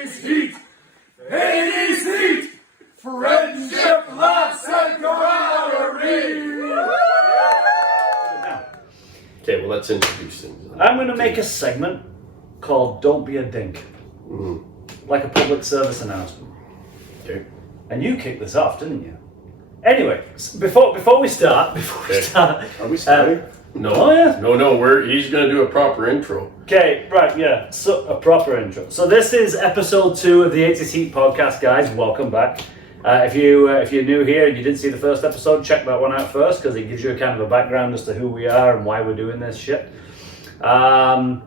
80s heat, 80s heat, friendship, laughs, and camaraderie. Okay, well, let's introduce things. I'm going to make a segment called Don't Be a Dink. Like a public service announcement. Okay. And you kicked this off, didn't you? Anyway, before we start, Are we starting? No. Oh, yeah. No, he's going to do a proper intro. Okay, right, yeah. So a proper intro. So this is episode 2 of the 80s Heat podcast, guys. Welcome back. If you're new here and you didn't see the first episode, check that one out first because it gives you a kind of a background as to who we are and why we're doing this shit. So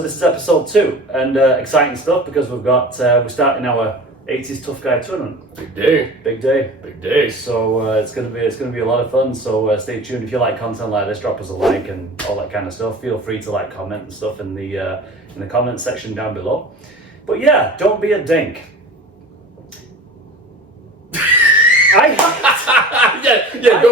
this is episode 2 and exciting stuff because we're starting our 80s Tough Guy tournament. Big day. Big day. Big day. So it's gonna be a lot of fun. So stay tuned. If you like content like this, drop us a like and all that kind of stuff. Feel free to like, comment and stuff in the comment section down below. But yeah, don't be a dink.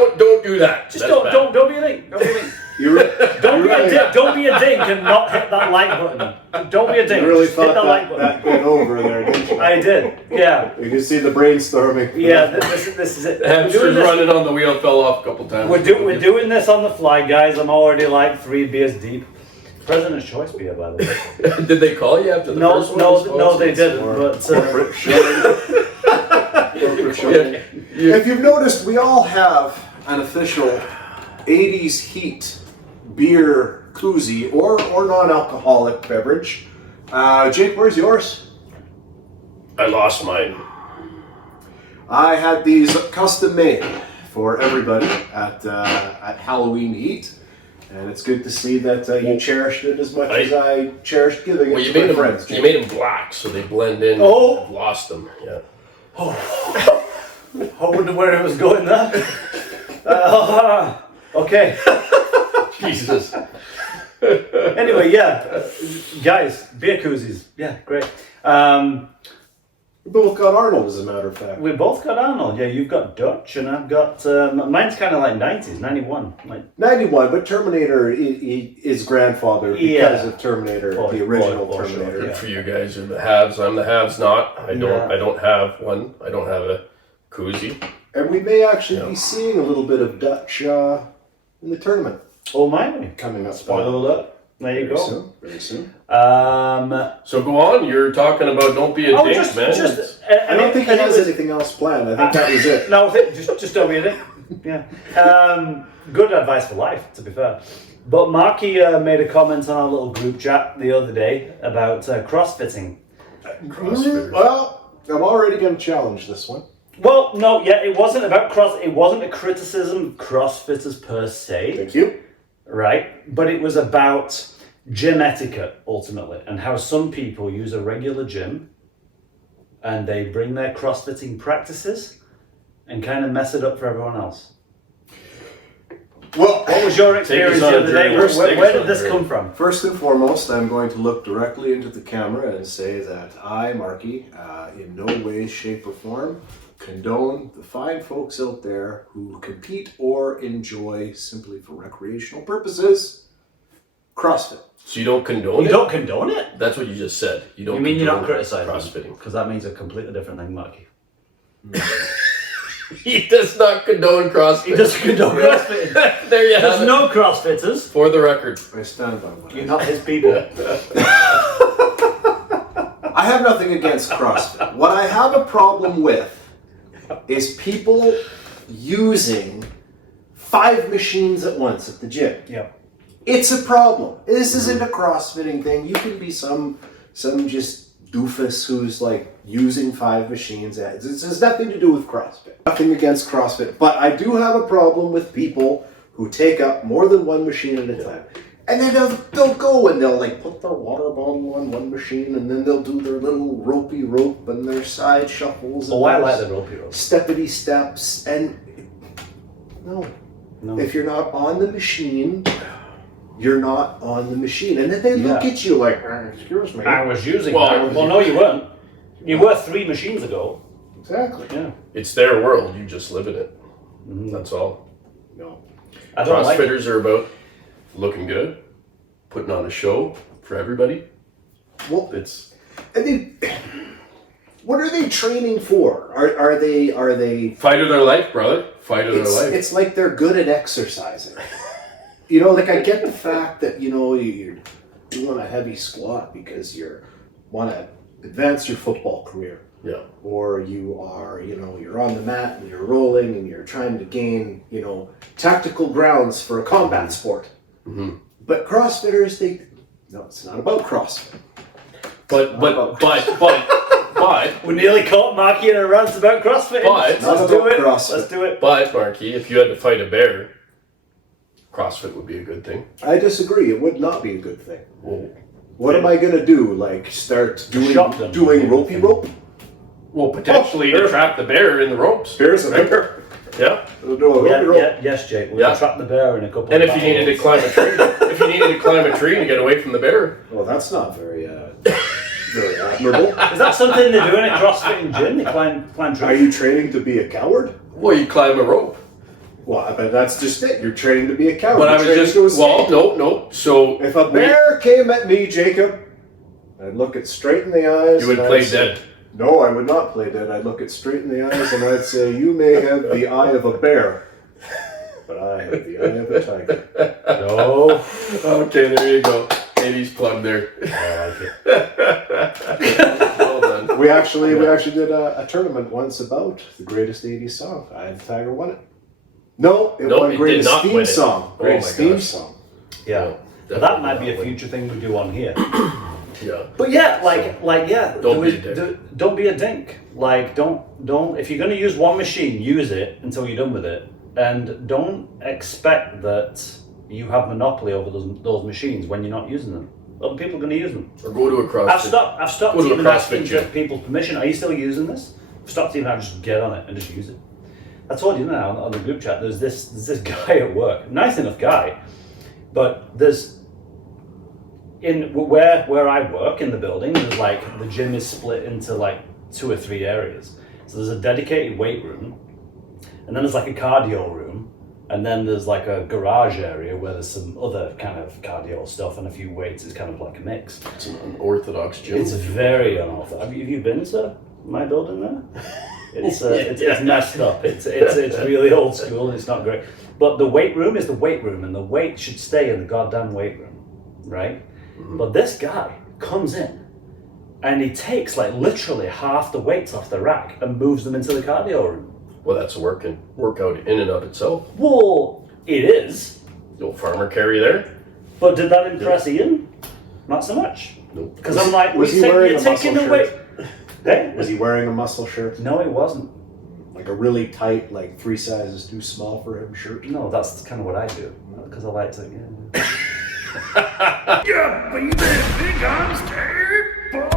Don't do that. Just don't be a dink. Don't be a dink. Don't be a dink and not hit that like button. Don't be a dink. You really just hit thought that like button. that bit over there, didn't you? I did. Yeah. You can see the brainstorming. Yeah. This is it. The hamster's running on the wheel, fell off a couple times. We're doing this on the fly, guys. I'm already like 3 beers deep. President's Choice beer, by the way. Did they call you after the first one? No, they didn't. If you've noticed, we all have an official 80s Heat beer koozie or non-alcoholic beverage. Jake, where's yours? I lost mine. I had these custom made for everybody at Halloween Heat. And it's good to see that you cherished it as much as I cherished giving it to my friends. You made them black so they blend in. Oh. I've lost them. Yeah. Oh. I wonder where it was going there. Okay. Jesus. Anyway, yeah. Guys, beer koozies. Yeah, great. We both got Arnold, as a matter of fact. We both got Arnold. Yeah, you've got Dutch, and I've got mine's kind of like 90s, 91. Like 91, but Terminator is grandfather because of Terminator, the original Terminator. Good for you guys. You're the haves. I'm the haves not. I don't have one. I don't have a koozie. And we may actually be seeing a little bit of Dutch in the tournament. Oh, might we? Coming up. Spoiler alert. There you go. Very soon. So go on. You're talking about don't be a dink, man. I don't think he has anything else planned. I think that was it. No, just don't be a dink. Yeah. Good advice for life, to be fair. But Marky made a comment on our little group chat the other day about crossfitting. Crossfitters. Well, I'm already going to challenge this one. Well, no, yeah, it wasn't about it wasn't a criticism of crossfitters per se. Thank you. Right? But it was about gym etiquette, ultimately, and how some people use a regular gym and they bring their crossfitting practices and kind of mess it up for everyone else. Well, what was your experience the other day? Where did this come from? First and foremost, I'm going to look directly into the camera and say that I, Marky, in no way, shape, or form, condone the fine folks out there who compete or enjoy, simply for recreational purposes, CrossFit. So you don't condone it? You don't condone it? That's what you just said. You don't. You mean you're not criticizing criticizing? Because that means a completely different thing, Marky. He does not condone CrossFit. He doesn't condone CrossFit. There you have There's it. no CrossFitters. For the record. I stand by what You're not his people. I have nothing against CrossFit. What I have a problem with is people using 5 machines at once at the gym. Yeah. It's a problem. This isn't a CrossFitting thing. You can be some just doofus who's like using 5 machines. It has nothing to do with CrossFit. Nothing against CrossFit, but I do have a problem with people who take up more than 1 machine at a time. And then they'll go and they'll like put their water bottle on one machine and then they'll do their little ropey rope and their side shuffles. Oh, I like the ropey rope. Steppity steps and no. If you're not on the machine, you're not on the machine. And then they look at you like, excuse me. I was using well, no, you weren't. You were 3 machines ago. Exactly. Yeah. It's their world. You just live in it. That's all. No. I don't like Crossfitters are about looking good, putting on a show for everybody. Well, It's What are they training for? Are they Fight of their life, brother. Fight of their life. It's like they're good at exercising. You know, like I get the fact that, you know, you're doing a heavy squat because you want to advance your football career. Yeah. Or you are, you know, you're on the mat and you're rolling and you're trying to gain, you know, tactical grounds for a combat sport. Mm-hmm. But CrossFitters, no, it's not about CrossFit. But we nearly caught Marky in a rant about CrossFit. But Let's do it. But Marky, if you had to fight a bear, CrossFit would be a good thing. I disagree. It would not be a good thing. Well, What am I going to do? Like start doing ropey rope? Well, potentially to trap the bear in the ropes. Bear's a bear. Yeah. Yes, Jake. We'll trap the bear in a couple. And of if you needed to climb a tree, and get away from the bear. Well, that's not very very admirable. Is that something they do in a CrossFitting gym? They climb trees? Are you training to be a coward? Well, you climb a rope. Well, but that's just it. You're training to be a coward. But I was just no. So if a bear came at me, Jacob, I'd look it straight in the eyes. You would play dead. No, I would not play dead. I'd look it straight in the eyes and I'd say, "You may have the eye of a bear, but I have the eye of a tiger." No. Okay, there you go. 80s plug there. I like it. Well done. We actually did a tournament once about the greatest 80s song. Eye of the Tiger won it. No, it won it greatest did not theme win it. song. Oh Greatest my theme gosh. song. Yeah. But that might be a future thing we do on here. Yeah. But yeah, Don't be a dink. Don't be a dink. Like, don't. If you're going to use one machine, use it until you're done with it, and don't expect that you have monopoly over those machines when you're not using them. Other people are going to use them. Or go to a CrossFit. I've stopped Go to a even CrossFit asking gym. for people's permission. Are you still using this? I've stopped even. I just get on it and just use it. I told you now on the group chat. There's this guy at work, nice enough guy, but there's. Where I work in the building, there's like the gym is split into like 2 or 3 areas. So there's a dedicated weight room, and then there's like a cardio room, and then there's like a garage area where there's some other kind of cardio stuff and a few weights. It's kind of like a mix. It's an unorthodox gym. It's very unorthodox. Have you been to my building there? It's messed up. It's really old school and it's not great. But the weight room is the weight room, and the weight should stay in the goddamn weight room, right? Mm-hmm. But this guy comes in and he takes like literally half the weights off the rack and moves them into the cardio room. Well, that's a workout in and of itself. Well, it is. The old farmer carry there. But did that impress Ian? Not so much. Nope. Because I'm like, was he wearing you're a taking muscle the weight. shirt? Hey? Was he wearing a muscle shirt? No, he wasn't. Like a really tight, like 3 sizes too small for him shirt? No, that's kind of what I do. Because I like to, Yeah, baby, big arms, boy.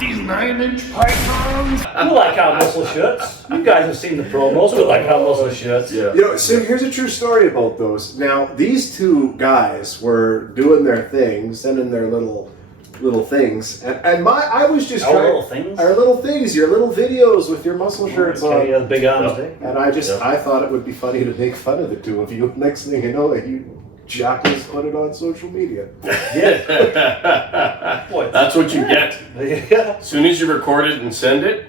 These 9-inch pythons. We like our muscle shirts. You guys have seen the promos. We like our muscle shirts. Yeah. You know, so here's a true story about those. Now, these 2 guys were doing their thing, sending their little things, and I was just Our trying, little things? our little things, your little videos with your muscle shirts Okay, yeah, on. the big arms, Yep. eh? And I thought it would be funny to make fun of the 2 of you. Next thing you know, you jackals put it on social media. Yeah. What? That's what you get. Yeah. As soon as you record it and send it,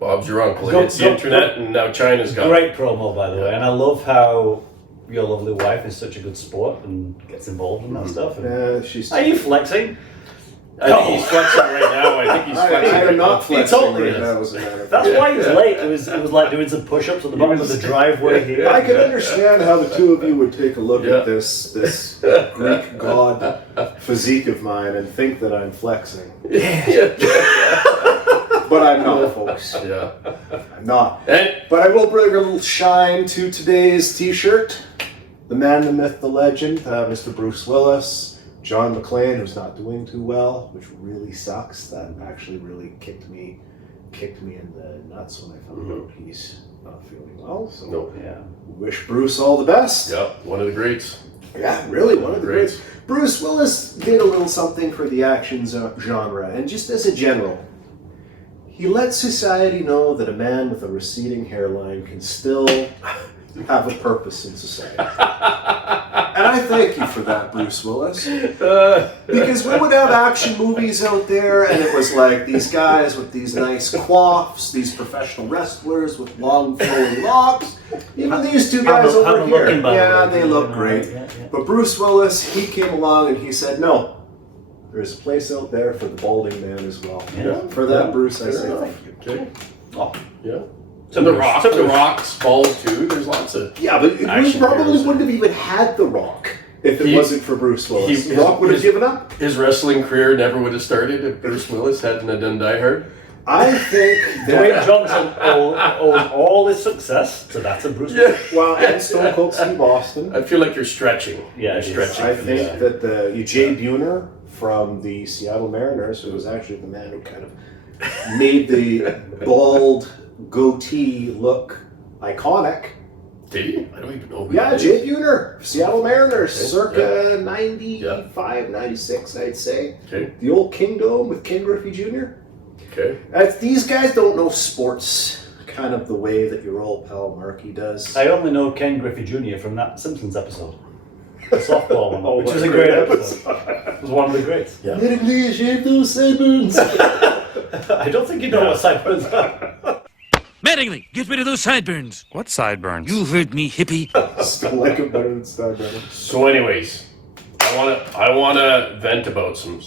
Bob's your uncle. It hits the internet, and now China's got it. Great promo, by the way. And I love how your lovely wife is such a good sport and gets involved in that stuff. And She's. are you flexing? I think he's flexing right now. I think he's flexing I right am now. not flexing totally right is. now, as a matter of That's fact. why he was late. It was like doing some push-ups at the bottom of the driveway here. I can understand how the 2 of you would take a look Yeah. at this Greek god physique of mine and think that I'm flexing. But I'm not, folks. Yeah. I'm not. And But I will bring a little shine to today's t-shirt. The man, the myth, the legend, Mr. Bruce Willis, John McClane, who's not doing too well, which really sucks. That actually really kicked me in the nuts when I found out he's not feeling well. So no. Yeah. wish Bruce all the best. Yeah, one of the greats. Yeah, really, one of the greats. Bruce Willis did a little something for the action genre, and just as a general, he let society know that a man with a receding hairline can still have a purpose in society. And I thank you for that, Bruce Willis. Because we would have action movies out there, and it was like these guys with these nice coiffs, these professional wrestlers with long flowing locks. Even these two guys over here. Yeah, they look great. Yeah. But Bruce Willis, he came along and he said, no, there's a place out there for the balding man as well. Yeah. For that, Bruce, I say thank you. Okay. Oh. Yeah. So the Rock's bald too. There's lots of Yeah, but we action probably heroes. wouldn't have even had The Rock if it wasn't for Bruce Willis. he- The Rock would have given up. His wrestling career never would have started if Bruce Willis hadn't have done Die Hard. I think Dwayne that, Johnson owes all his success to that of Bruce Willis. well, and Stone Cold Steve Austin. I feel like you're stretching. Yeah, you're it is. stretching. I for think this. that Jay Buhner from the Seattle Mariners, who was actually the man who kind of made the bald goatee look iconic. Did he? I don't even know. Who Yeah, he is. Jay Buhner, Seattle Mariners, Okay, circa 95, 96, I'd say. Okay. The old Kingdom with Ken Griffey Jr. Okay. These guys don't know sports kind of the way that your old pal Marky does. I only know Ken Griffey Jr. from that Simpsons episode. The softball one, which what was a a great great episode. It was one of the greats. Yeah. Let me shave those sideburns. I don't think you know what sideburns are. Mattingly, get rid of those sideburns. What sideburns? You heard me, hippie. Still like it better than Steinbrenner. So, anyways, I wanna vent about some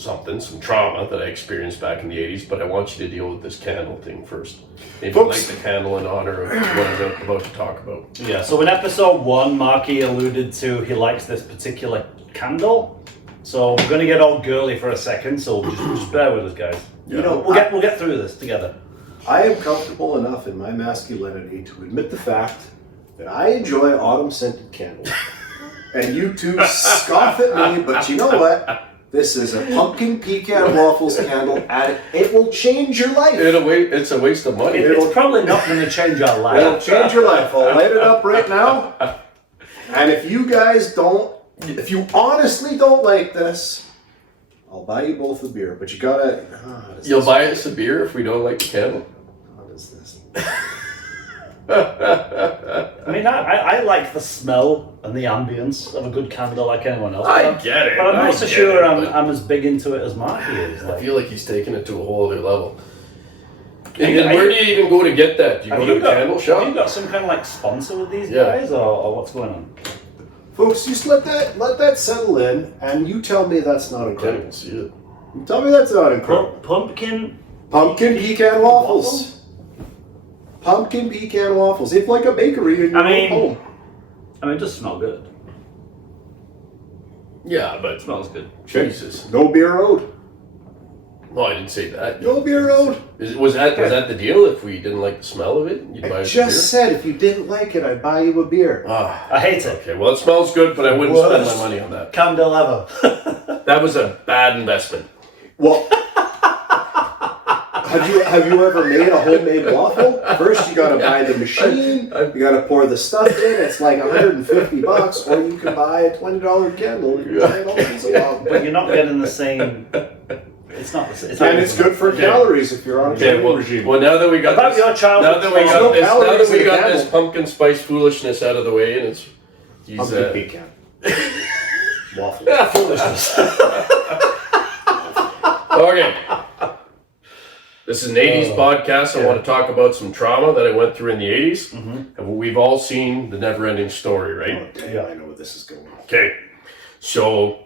trauma that I experienced back in the '80s. But I want you to deal with this candle thing first. Maybe Folks. light the candle in honor of what I'm about to talk about. Yeah, so in episode 1, Marky alluded to he likes this particular candle. So we're going to get all girly for a second, so just bear with us, guys. Yeah. You know, We'll get through this together. I am comfortable enough in my masculinity to admit the fact that I enjoy autumn-scented candles. And you two scoff at me, but you know what? This is a pumpkin pecan waffles candle, and it will change your life. It's a waste of money. It's probably not going to change our It'll life. change your life. I'll light it up right now. And if you guys if you honestly don't like this, I'll buy you both a beer. But you gotta. You'll buy us a beer if we don't like the candle. What is this? I mean, I like the smell and the ambience of a good candle like anyone else. I get it. But I'm I not so get sure it, I'm but- as big into it as Marky is. I Like, feel like he's taking it to a whole other level. Are And you- where do you even go to get that? Do you have go to you the candle have you shop? got some kind of like sponsor with these Yeah. guys, or what's going on? Folks, just let that settle in, and you tell me that's not Okay, incredible. we'll see it. You tell me that's not incredible. Pumpkin. Pumpkin pecan waffles. Pumpkin pecan waffles. It's like a bakery in your I mean- own home. I mean, it does smell good. Yeah, but It smells good. Jesus. No beer owed. No, I didn't say that. No beer owed. Was that the deal? If we didn't like the smell of it, you'd buy I us a just said if you didn't like it, I'd buy you a beer. beer? Ah, I hate it. okay. Well, it smells good, but I wouldn't spend Worst my money on that. Candle ever. That was a bad investment. Well, have you ever made a homemade waffle? First, you gotta buy the machine. You gotta pour the stuff in. It's like $150, or you can buy a $20 candle and buy it all piece of waffle. But you're not getting the same. It's not the same. And it's good for calories if you're on a Okay, training regime. well, now that we got About this, your childhood now that we smell. got No this, now calories that we in the got this candle. pumpkin spice foolishness out of the way, and he's Pumpkin pecan. Waffle. Foolishness. okay. This is an 80s podcast. I want to talk about some trauma that I went through in the 80s. And we've all seen The Never-Ending Story, right? Yeah, I know where this is going. Okay. So,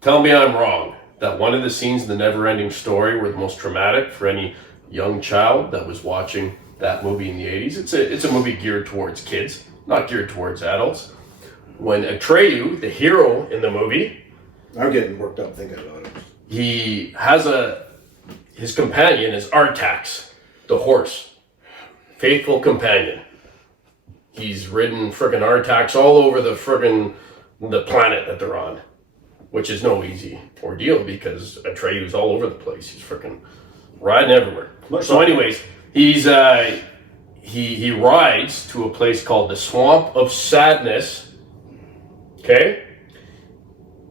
tell me I'm wrong. That one of the scenes in The Never-Ending Story were the most traumatic for any young child that was watching that movie in the 80s. It's a movie geared towards kids, not geared towards adults. When ATREYU, the hero in the movie, I'm getting worked up thinking about it. he has his companion is Artax, the horse. Faithful companion. He's ridden frickin' Artax all over the planet that they're on. Which is no easy ordeal because Atreyu's all over the place. He's frickin' riding everywhere. So anyways, he rides to a place called the Swamp of Sadness. Okay?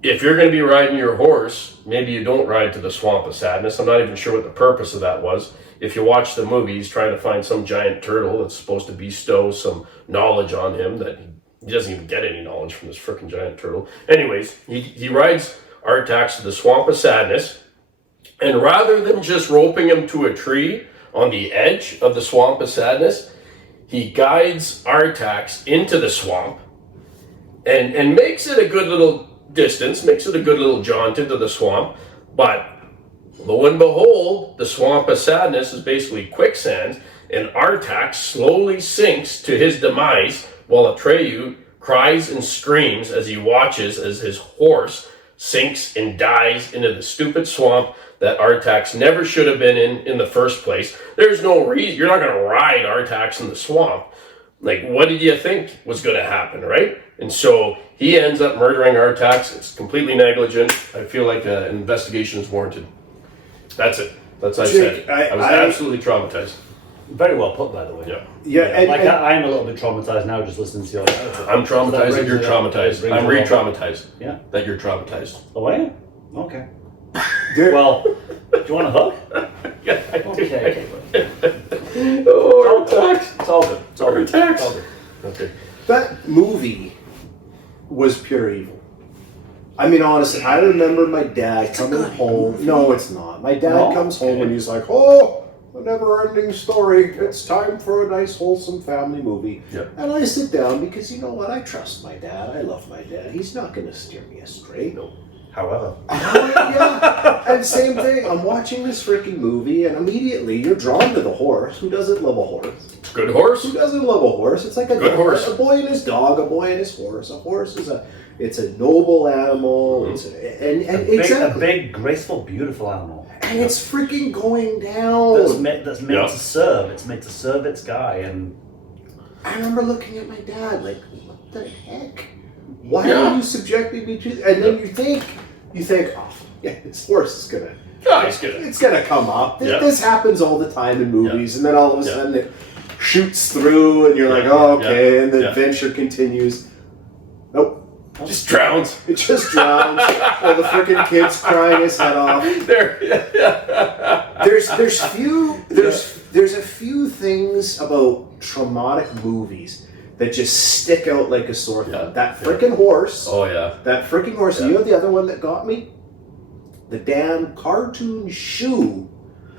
If you're going to be riding your horse, maybe you don't ride to the Swamp of Sadness. I'm not even sure what the purpose of that was. If you watch the movie, he's trying to find some giant turtle that's supposed to bestow some knowledge on him that He doesn't even get any knowledge from this frickin' giant turtle. Anyways, he rides Artax to the Swamp of Sadness, and rather than just roping him to a tree on the edge of the Swamp of Sadness, he guides Artax into the swamp and makes it a good little distance, makes it a good little jaunt into the swamp, but lo and behold, the Swamp of Sadness is basically quicksand, and Artax slowly sinks to his demise while ATREYU cries and screams as he watches as his horse sinks and dies into the stupid swamp that Artax never should have been in the first place. There's no reason. You're not going to ride Artax in the swamp. Like, what did you think was going to happen, right? And so he ends up murdering Artax. It's completely negligent. I feel like an investigation is warranted. That's it. That's what I said. I was absolutely traumatized. Very well put, by the way. Yeah. Yeah, I'm a little bit traumatized now just listening to your narrative. I'm traumatized that you're traumatized. I'm re-traumatized. Yeah. That you're traumatized. Oh, are you? Okay. Well, do you want a hug? Yeah, I do. Okay. Oh, Artax. It's all good. It's all good. Artax. It's all good. Okay. that movie was pure evil. I mean, honestly, I remember my dad coming home. No, it's not. My dad comes home and he's like, "Oh, a never-ending story. It's time for a nice, wholesome family movie." Yeah. And I sit down because, you know what? I trust my dad. I love my dad. He's not going to steer me astray. No. However. Yeah. And same thing. I'm watching this freaking movie, and immediately you're drawn to the horse. Who doesn't love a horse? Good horse. Who doesn't love a horse? It's like a Good horse. A boy and his dog, a boy and his horse. A horse is it's a noble animal. Mm-hmm. It's A big, graceful, beautiful animal. and it's freaking going down. That's made to serve. It's made to serve its guy. And I remember looking at my dad like, what the heck? Why are you subjecting me to? And then you think, oh yeah, this horse is gonna. Oh, he's good. It's gonna come up. Yeah. This happens all the time in movies, and then all of a Yeah. sudden it shoots through, and you're like, oh, okay, and the adventure continues. Nope. Just drowns. It just drowns. While the freaking kid's crying his head off. There's a few things about traumatic movies that just stick out like a sore thumb. Yeah. That freaking horse. Oh yeah. That freaking horse. Yeah. You know the other one that got me? The damn cartoon shoe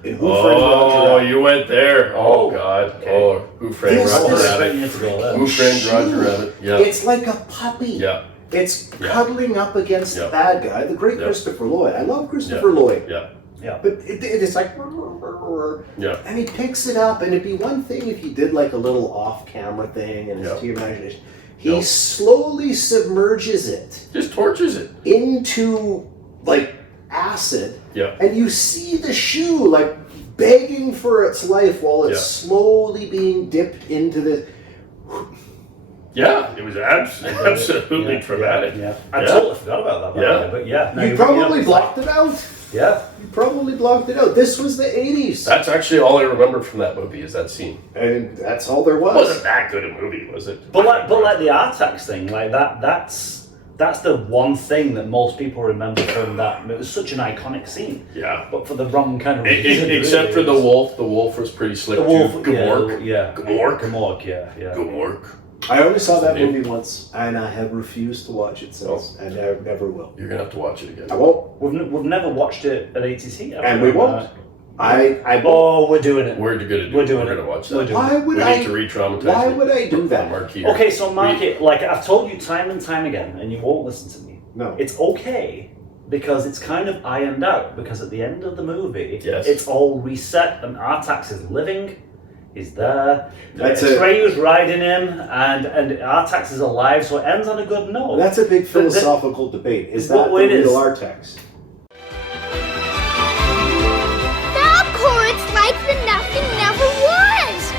in Who Framed Roger Oh, Rabbit. you went there. Oh God. Okay. Oh, Who Framed This Roger is- Rabbit? Who Framed Roger Rabbit? Yeah. It's like a puppy. Yeah. It's cuddling up against the Yeah. bad guy, the great Yeah. Christopher Lloyd. I love Christopher Lloyd. Yeah. But it's like, Yeah. and he picks it up, and it'd be one thing if he did like a little off-camera thing, and it's to your imagination. He slowly submerges it Just tortures it. into like acid, Yeah. and you see the shoe like begging for its life while it's slowly being dipped into the. Yeah. It was absolutely traumatic. Yeah. I totally forgot about that. By the way, but yeah. No, You probably blocked it out. Yeah. You probably blocked it out. This was the 80s. That's actually all I remember from that movie is that scene. And that's all there was. It wasn't that good a movie, was it? But like the Artax thing, like that's the one thing that most people remember from that. It was such an iconic scene. Yeah. But for the wrong kind of reason. Except for the wolf. The wolf was pretty slick The wolf, too. Gamork. yeah. Gamork. Gamork, yeah. Gamork. I only saw that Name. movie once, and I have refused to watch it since, and I never will. You're gonna have to watch it again. I won't, We've never watched it at ATC, and we won't. I won't. Oh, we're doing it. We're gonna do. We're doing We're it. gonna watch We're that. doing Why would we I? need to re-traumatize. Why would I do that? Marky. Okay, so Marky, like I've told you time and time again, and you won't listen to me. No. It's okay because it's kind of ironed out. Because at the end of the movie, Yes. it's all reset, and Artax is living. He's there. That's it. ATREYU's riding him, and Artax is alive, so it ends on a good note. That's a big philosophical debate. Is that the It is. real Artax? That chorus like the nothing never was.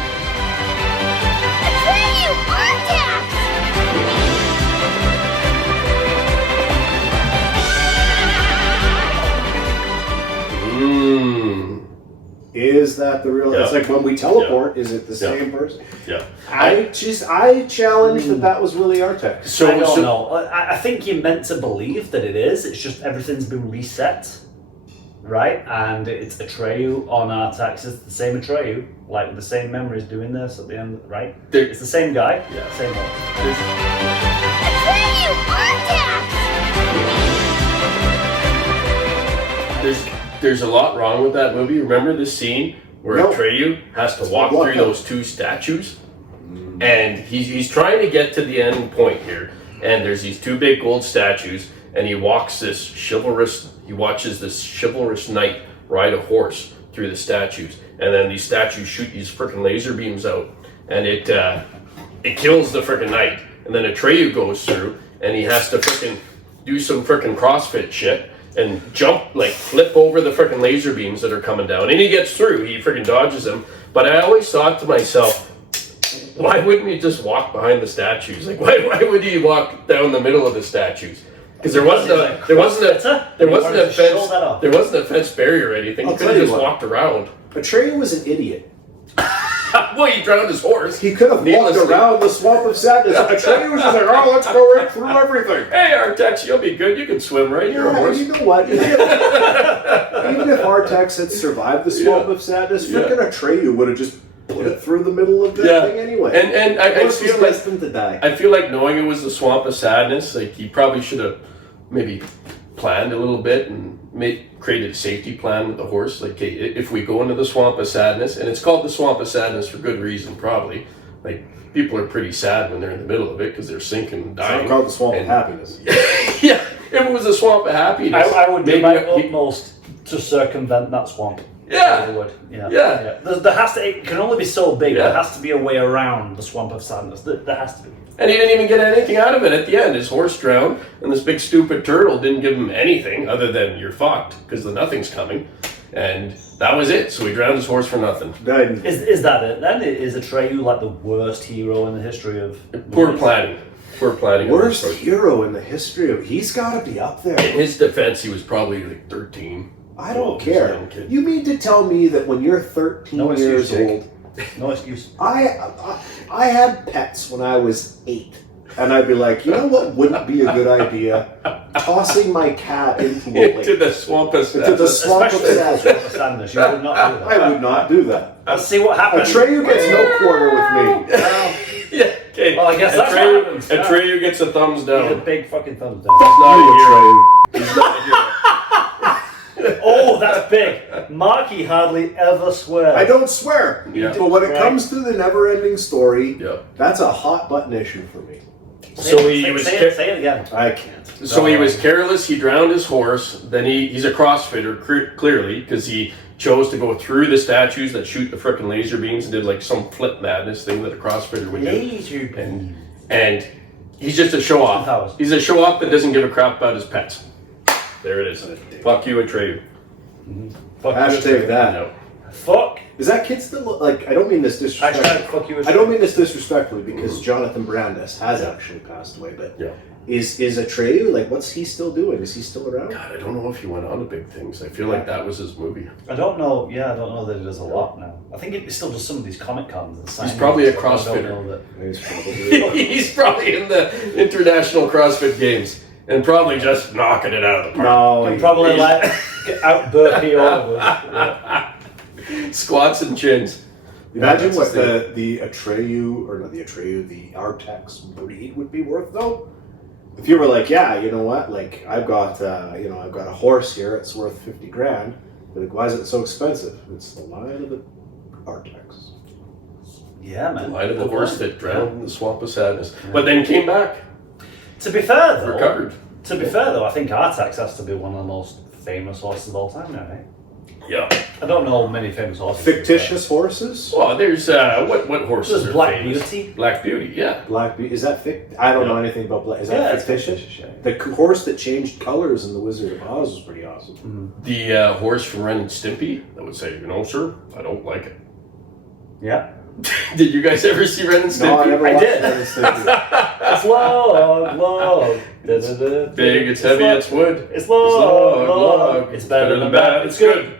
ATREYU, Artax! Mmm. Is that the real? Yeah. It's like when we teleport. Is it the Yeah. same person? Yeah. I challenge that was really Artax. So I don't know. I think you're meant to believe that it is. It's just everything's been reset. right? And it's ATREYU on Artax. It's the same ATREYU, like with the same memories doing this at the end, right? It's the same guy. Yeah. Same one. ATREYU, Artax! There's a lot wrong with that movie. Remember this scene where No. ATREYU has to walk through those two statues? And he's trying to get to the end point here. And there's these two big gold statues, and he watches this chivalrous knight ride a horse through the statues. And then these statues shoot these frickin' laser beams out, and it kills the frickin' knight. And then ATREYU goes through, and he has to frickin' do some frickin' CrossFit shit and flip over the frickin' laser beams that are coming down. And he gets through, he frickin' dodges them. But I always thought to myself, why wouldn't he just walk behind the statues? Like, why would he walk down the middle of the statues? Because there wasn't a fence barrier or anything. He could have just walked around. ATREYU was an idiot. Well, he drowned his horse. He could have walked around the swamp of sadness. ATREYU was just like, oh, let's go right through everything. Hey, Artax, you'll be good. You can swim, right? You're a horse. You know what? Even if Artax had survived the swamp of sadness, freaking ATREYU would have just put it through the middle of the thing anyway. And I feel like destined to die. I feel like knowing it was the swamp of sadness, like he probably should have maybe planned a little bit and created a safety plan with the horse. Like, okay, if we go into the swamp of sadness, and it's called the swamp of sadness for good reason, probably. Like, people are pretty sad when they're in the middle of it because they're sinking and dying. It's called the swamp of happiness. Yeah, if it was the swamp of happiness, I would do my utmost to circumvent that swamp. Yeah. I would. Yeah. Yeah. There has to. It can only be so big. There has to be a way around the swamp of sadness. There has to be. And he didn't even get anything out of it at the end. His horse drowned, and this big stupid turtle didn't give him anything other than you're fucked because the nothing's coming. And that was it. So he drowned his horse for nothing. Is that it then? Is ATREYU like the worst hero in the history of Poor planning. Poor planning. Worst hero in the history of... He's got to be up there. In his defense, he was probably like 13. I don't care. You mean to tell me that when you're 13 years old... No excuse. I had pets when I was 8. And I'd be like, you know what wouldn't be a good idea? Tossing my cat into the swamp of sadness. Into the swamp of sadness. You would not do that. I would not do that. Let's see what happens. ATREYU gets no quarter with me. Yeah, okay. Well, I guess that's what happens. ATREYU gets a thumbs down. He's a big fucking thumbs down. He's not a hero. He's not a hero. Oh, that's big. Marky hardly ever swears. I don't swear. Yeah. But when it comes to the never-ending story, Yeah. that's a hot button issue for me. So say it again. I can't. So he was careless. He drowned his horse. Then he's a CrossFitter clearly because he chose to go through the statues that shoot the frickin' laser beams and did like some flip madness thing that a CrossFitter would do. Laser beams. And he's just a show off. He's a show off that doesn't give a crap about his pets. There it is. Fuck you, ATREYU. Hashtag that. No. Fuck. Is that kid still like? I don't mean this disrespectfully. Hashtag fuck you. I don't mean this disrespectfully because Jonathan Brandis has actually passed away. But Yeah. is ATREYU like? What's he still doing? Is he still around? God, I don't know if he went on to big things. I feel like that was his movie. I don't know. Yeah, I don't know that he does a lot now. I think he still does some of these Comic Cons. And He's probably a signings. I don't CrossFitter. know that- He's probably. He's probably in the international CrossFit games and probably just knocking it out of the park. No, And probably like out burpee all of us. Yeah. Squats and chins. Imagine Yeah, what that's the ATREYU, or not the ATREYU, the Artax breed would be worth though. If you were like, yeah, you know what, like I've got I've got a horse here, it's worth 50 grand. But like, why is it so expensive? It's the line of the Artax. Yeah, man. The line of the horse that drowned in the swamp of sadness, but then came back, To be fair though, recovered. I think Artax has to be one of the most famous horses of all time now, right? Yeah. I don't know many famous horses. Fictitious horses? Well, there's what horses There's are Black famous? Beauty. Black Beauty, yeah. Black Beauty, is that I don't know anything about Black. Is that it's fictitious? fictitious, The horse that changed colors in The Wizard of Oz was pretty awesome. The horse from Renn and Stimpy that would say, sir, I don't like it. Yeah. Did you guys ever see Renn and Stimpy? No, I never watched did. Ren and Stimpy. It's log. Big, it's heavy, it's wood. It's log. log. It's better than bad. It's good.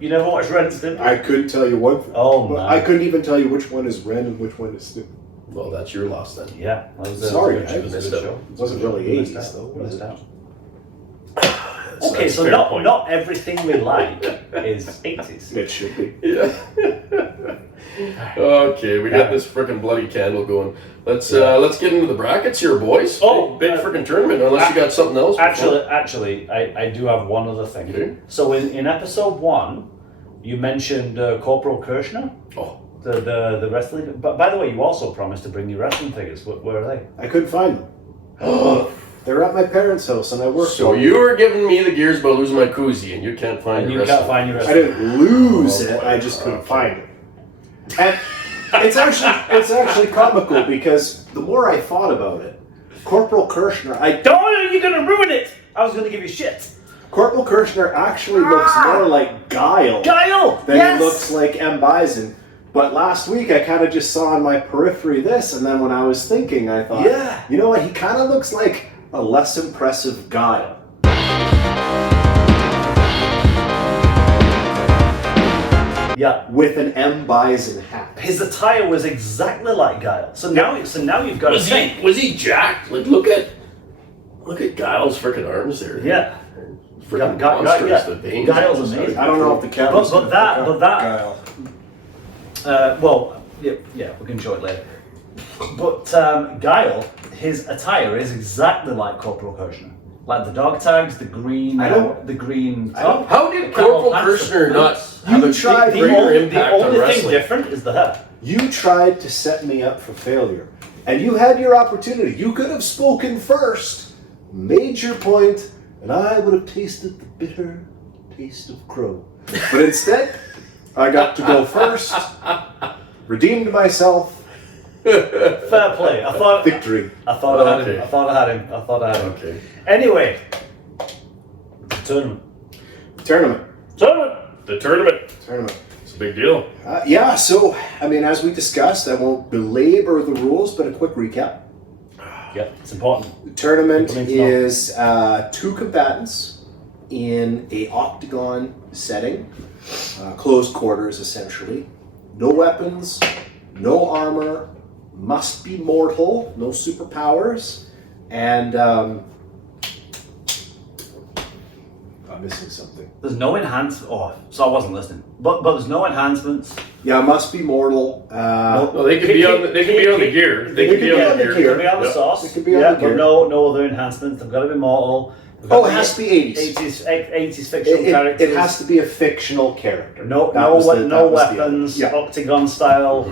You never watched Renn and Stimpy? I couldn't tell you one thing. Oh, But man. I couldn't even tell you which one is Ren and which one is Stimpy. Well, that's your loss then. Yeah. That was Sorry, a good I show. missed Good out. show. It wasn't really Missed 80s out. though, was Missed it? out. Okay, That's so a fair not point. not everything we like is 80s. It should be. Yeah. Okay, we got this freaking bloody candle going. Let's get into the brackets here, boys. Oh, big freaking tournament. Unless you got something else. Actually, I do have one other thing. Okay. So in episode 1, you mentioned Corporal Kurchner, Oh, the wrestling. But by the way, you also promised to bring your wrestling figures. Where are they? I couldn't find them. They're at my parents' house, and I worked. so you were giving me the gears about losing my koozie, and you can't find And your you can't wrestling. find your I wrestling. didn't lose Oh, it. boy. I just couldn't find it. And it's actually comical because the more I thought about it, Corporal Kurchner, Don't! You're gonna ruin it. I was gonna give you shit. Corporal Kurchner actually looks more like Guile Guile. than Yes. he looks like M. Bison. But last week I kind of just saw on my periphery this, and then when I was thinking, I thought, Yeah. you know what? He kind of looks like a less impressive Guile. Yeah. With an M. Bison hat. His attire was exactly like Guile. So now you've got to think. Was he jacked? Like, look at Guile's freaking arms there. Yeah. Freaking Guile- monstrous. yeah. The veins. Guile's amazing. I don't know if the camera's But gonna that- pick up but that- Guile. Well, yeah, we can show it later. But Guile, his attire is exactly like Corporal Kurchner. Like the dog tags, the green, the green top. How did the camel Corporal pants, the Kurchner not boots. have a tried greater The impact on only thing wrestling? different is the hair. You tried to set me up for failure, and you had your opportunity. You could have spoken first, made your point, and I would have tasted the bitter taste of crow. But instead, I got to go first, redeemed myself, Fair play. I thought victory. I had Okay. him. I thought I had him. Okay. Anyway, tournament. Tournament. The tournament. Tournament. It's a big deal. Yeah, so, I mean, as we discussed, I won't belabor the rules, but a quick recap. Yeah, it's important. The tournament People need to know. is 2 combatants in a octagon setting, close quarters essentially. No weapons, no armor, must be mortal, no superpowers, and I'm missing something. There's no so I wasn't listening. But there's no enhancements. Yeah, must be mortal. Well, they could be on the gear. They could be on the gear. They could be on the Yeah. sauce. They could be on yeah, the gear. but no other enhancements. They've got to be mortal. They've got Oh, to it has to be 80s. 80s fictional characters. It has to be a fictional character. No That was the weapons. deal. Yeah. Octagon style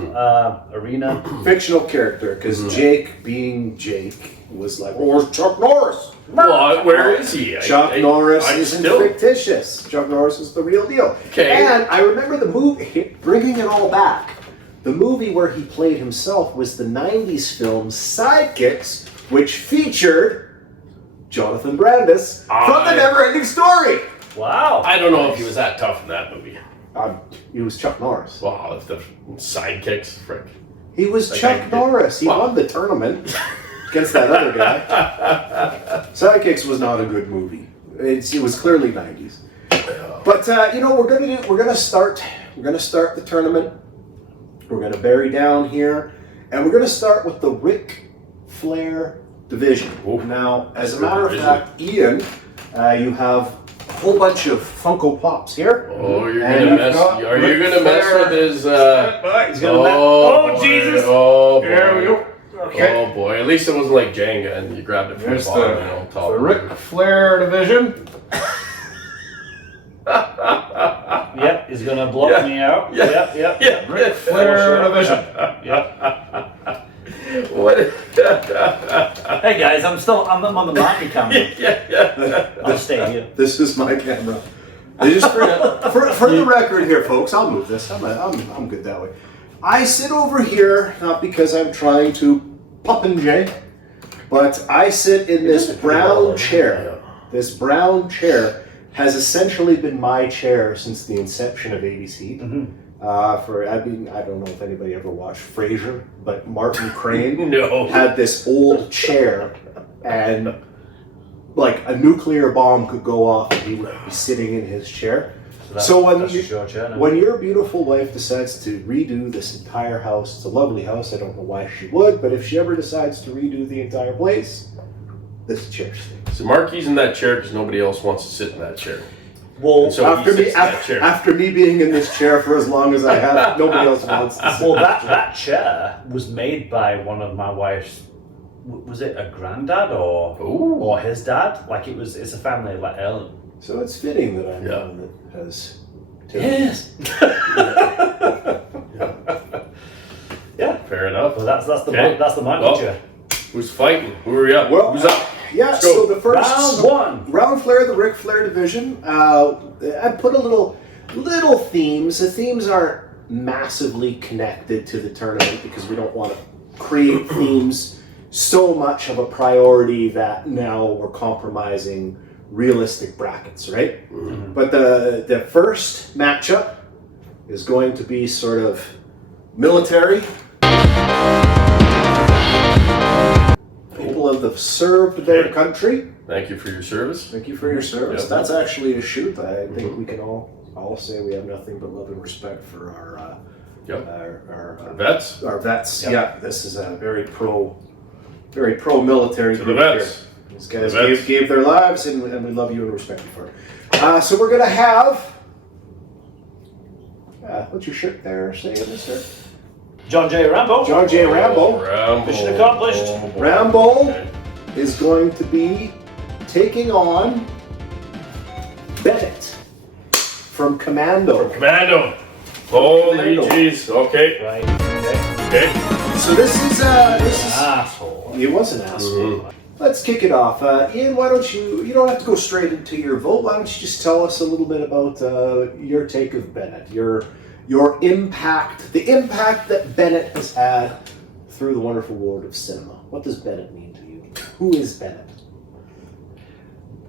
arena. Fictional character, because Jake, being Jake, was like, oh, where's Chuck Norris? Well, where is he? Chuck Norris I'm isn't still- fictitious. Chuck Norris is the real deal. Okay. And I remember the movie, bringing it all back, the movie where he played himself was the 90s film Sidekicks, which featured Jonathan Brandis from The Neverending Story. Wow. I don't know if he was that tough in that movie. He was Chuck Norris. Wow, if the sidekicks, frick. He was Like Chuck I did. Norris. He Wow. won the tournament against that other guy. Sidekicks was not a good movie. It was clearly 90s. But we're gonna start the tournament. We're gonna bury down here, and we're gonna start with the Ric Flair division. Ooh. Now, as a Good matter of division. fact, Ian, you have a whole bunch of Funko Pops here. Oh, you're And gonna you've mess. got Are you Ric gonna mess Flair. with his? He's gonna Oh, oh Jesus! Oh boy. There we go. Okay. Oh boy. At least it wasn't like Jenga, and you grabbed it from There's the bottom and on top. the Ric Flair division. Yep, he's gonna block Yeah. me out. Yeah. Yep. Yeah. Ric Flair division. Yep. What? Hey guys, I'm on the Marky camera. yeah. I'll stay here. This is my camera. I just for the record here, folks. I'll move this. I'm good that way. I sit over here not because I'm trying to popinjay, but I sit in this brown chair. This brown chair has essentially been my chair since the inception of ABC. I don't know if anybody ever watched Frasier, but Martin Crane No. had this old chair, and like a nuclear bomb could go off, and he would be sitting in his chair. So That's just your chair now. when your beautiful wife decides to redo this entire house, it's a lovely house. I don't know why she would, but if she ever decides to redo the entire place, this chair stinks. So Marky's in that chair because nobody else wants to sit in that chair. Well, And so After he me, sits in that chair. after me being in this chair for as long as I have, nobody else wants to sit. well, that chair was made by one of my wife's. Was it a granddad or his dad? Like it's a family like heirloom. So it's fitting that I'm the Yeah. one that has. Yes. Yeah. Fair enough. Well, that's the Okay. that's the Marky Well, chair. Who's fighting? Who are we up? Well, Who's up? Yeah, Let's go. so the first Round one. round Flair, the Ric Flair division. I put a little themes. The themes aren't massively connected to the tournament because we don't want to create themes so much of a priority that now we're compromising realistic brackets, right? Mm-hmm. But the first matchup is going to be sort of military. People have served their country. Thank you for your service. Thank you for your service. Yep. That's actually a shoot. I think we can all say we have nothing but love and respect for our Yep. our Vets. our vets. Yep. Yeah, this is a very pro military To the group vets. here. These guys The vets. gave their lives, and we love you and respect you for it. So we're gonna have. What's your shirt there saying, mister? John J. Rambo. John J. Rambo. Rambo. Mission accomplished. Rambo Okay. is going to be taking on Bennett from Commando. Commando. Holy Commando. jeez. Okay. Right. Okay. Okay. So this is Asshole. it was an asshole. Mhm. Let's kick it off. Ian, why don't you don't have to go straight into your vote. Why don't you just tell us a little bit about your take of Bennett, your impact, the impact that Bennett has had through the wonderful world of cinema. What does Bennett mean to you? Who is Bennett?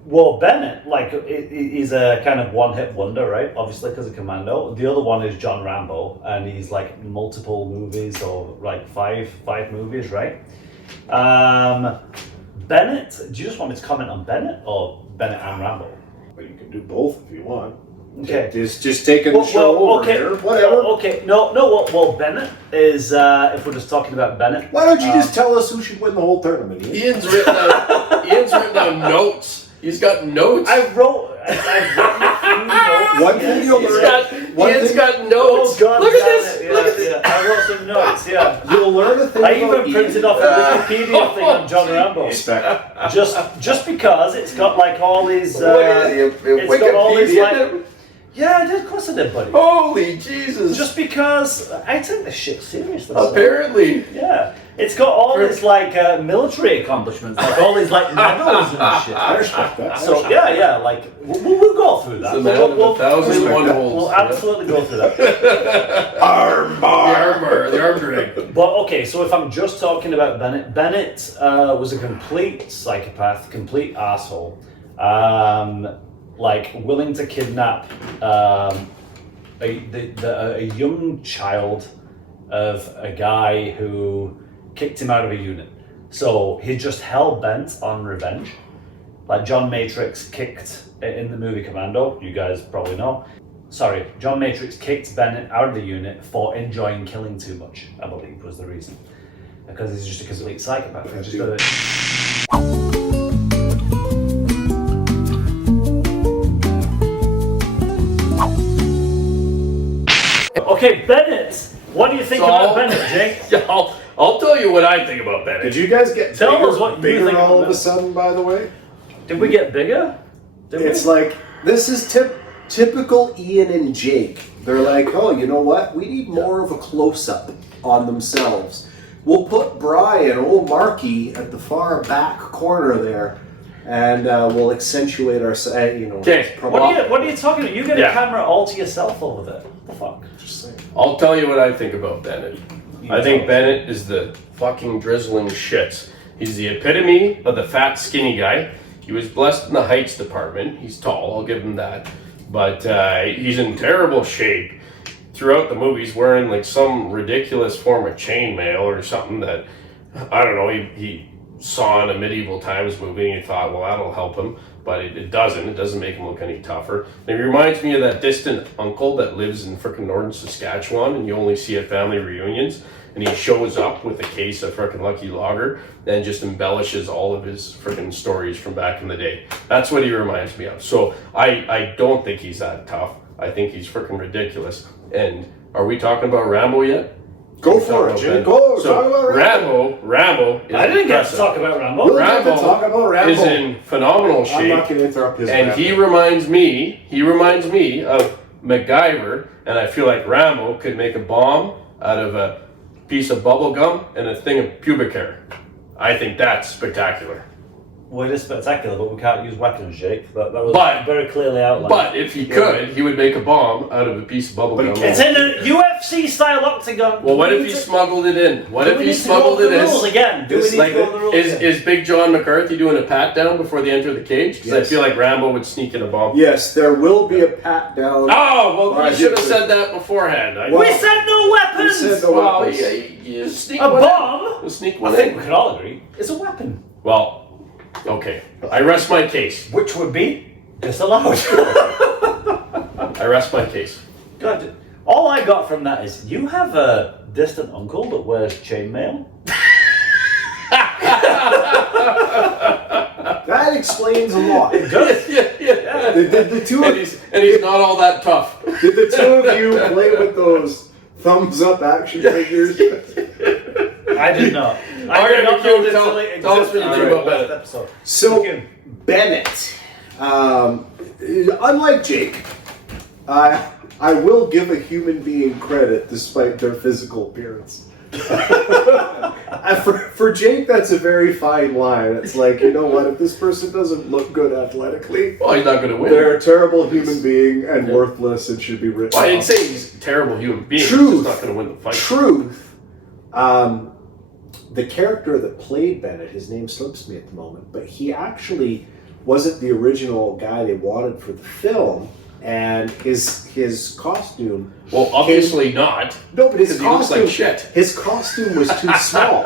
Well, Bennett, is a kind of one-hit wonder, right? Obviously, because of Commando. The other one is John Rambo, and he's like multiple movies, or like five movies, right? Bennett, do you just want me to comment on Bennett or Bennett and Rambo? Well, you can do both if you want. Okay. Just taking the show over okay. here. Whatever. Okay, no. Well, Bennett is. If we're just talking about Bennett, Why don't you just tell us who should win the whole tournament, Ian? Ian's written down notes. He's got notes. I've written a few notes. One thing you'll He's learn. got, Ian's got notes. Oh, God, Look at damn this. it. Look at this. Yeah. I wrote some notes. Yeah. You'll learn a thing I about even printed Ian. off a Wikipedia thing on John Rambo. Respect. Just because it's got like all these. Look at it's got all these Wikipedia. like. Yeah, I did. Of course I did, buddy. Holy Jesus. Just because I take this shit seriously. so- Apparently. Yeah, it's got all these like military accomplishments, like all these like medals and shit. I respect that. So yeah, like we'll go through that. The man of a thousand respect that. one-holes. We'll absolutely go through that. The arm drag. But okay, so if I'm just talking about Bennett, Bennett was a complete psychopath, complete asshole, like willing to kidnap a young child of a guy who kicked him out of a unit. So he's just hell bent on revenge. Like John Matrix kicked in the movie Commando, you guys probably know. Sorry, John Matrix kicked Bennett out of the unit for enjoying killing too much, I believe was the reason. Because he's just a complete psychopath. He's just Okay, Bennett. What do you think about Bennett, Jake? Yeah, I'll tell you what I think about Bennett. Did you guys get Tell bigger, us what you bigger think all about of a it. sudden, by the way? Did we get bigger? Did It's we? like, this is typical Ian and Jake. They're like, oh, you know what? We need more of a close-up on themselves. We'll put Brian, old Marky, at the far back corner there, and we'll accentuate our, Okay. What are you talking about? You get a Yeah. camera all to yourself over there. What the fuck? Just saying. I'll tell you what I think about Bennett. You I tell think us. Bennett is the fucking drizzling shits. He's the epitome of the fat, skinny guy. He was blessed in the heights department. He's tall, I'll give him that. But he's in terrible shape. Throughout the movie, he's wearing like some ridiculous form of chainmail or something that, I don't know, he saw in a medieval times movie and he thought, well, that'll help him. but it doesn't. It doesn't make him look any tougher. And he reminds me of that distant uncle that lives in frickin' northern Saskatchewan, and you only see at family reunions. And he shows up with a case of frickin' Lucky Lager and just embellishes all of his frickin' stories from back in the day. That's what he reminds me of. So I don't think he's that tough. I think he's frickin' ridiculous. And are we talking about Rambo yet? Go for it, Jim. Go. So talk about Rambo. Rambo is I didn't get to impressive. talk about Rambo. We'll get to talk about Rambo. Is in phenomenal shape. I'm not going to interrupt his And he reminds me of MacGyver, and I feel like Rambo could make a bomb out of a piece of bubble gum and a thing of pubic hair. I think that's spectacular. Well, it is spectacular, but we can't use weapons, Jake. That was But- very clearly outlined. But if he could, he would make a bomb out of a piece of bubble gum. it's in a UFC style octagon. Well, what if he smuggled it in? What if he smuggled it in? Rules again? Do we need to Like, go over the rules again? is Big John McCarthy doing a pat down before they enter the cage? Because Yes. I feel like Rambo would sneak in a bomb. Yes, there will be a pat down. Oh, well, I you should have did- said that beforehand. We said no weapons. We said no Well, weapons. you sneak A one in. bomb? You sneak I one think in. we can all agree it's a weapon, Well, okay. I rest my case. which would be disallowed. I rest my case. God, all I got from that is you have a distant uncle that wears chainmail. That explains a lot. It does. Yeah. Did the two And of he's not all that tough. did the two of you play with those thumbs up action figures? I did not. I All did right, not McHugh, know this tell till it us what you existed. think about Last Bennett. episode. So McHugh. Bennett, unlike Jake, I will give a human being credit despite their physical appearance. For Jake, that's a very fine line. It's like, you know what, if this person doesn't look good athletically, Well, he's not going to win. they're a terrible human being and worthless and should be written Well, I didn't off. say he's a terrible human being. Truth. He's just not going to win the fight. Truth. The character that played Bennett, his name slips me at the moment, but he actually wasn't the original guy they wanted for the film, and his costume. Well, obviously not. No, but his Because he looks costume. like shit. His costume was too small.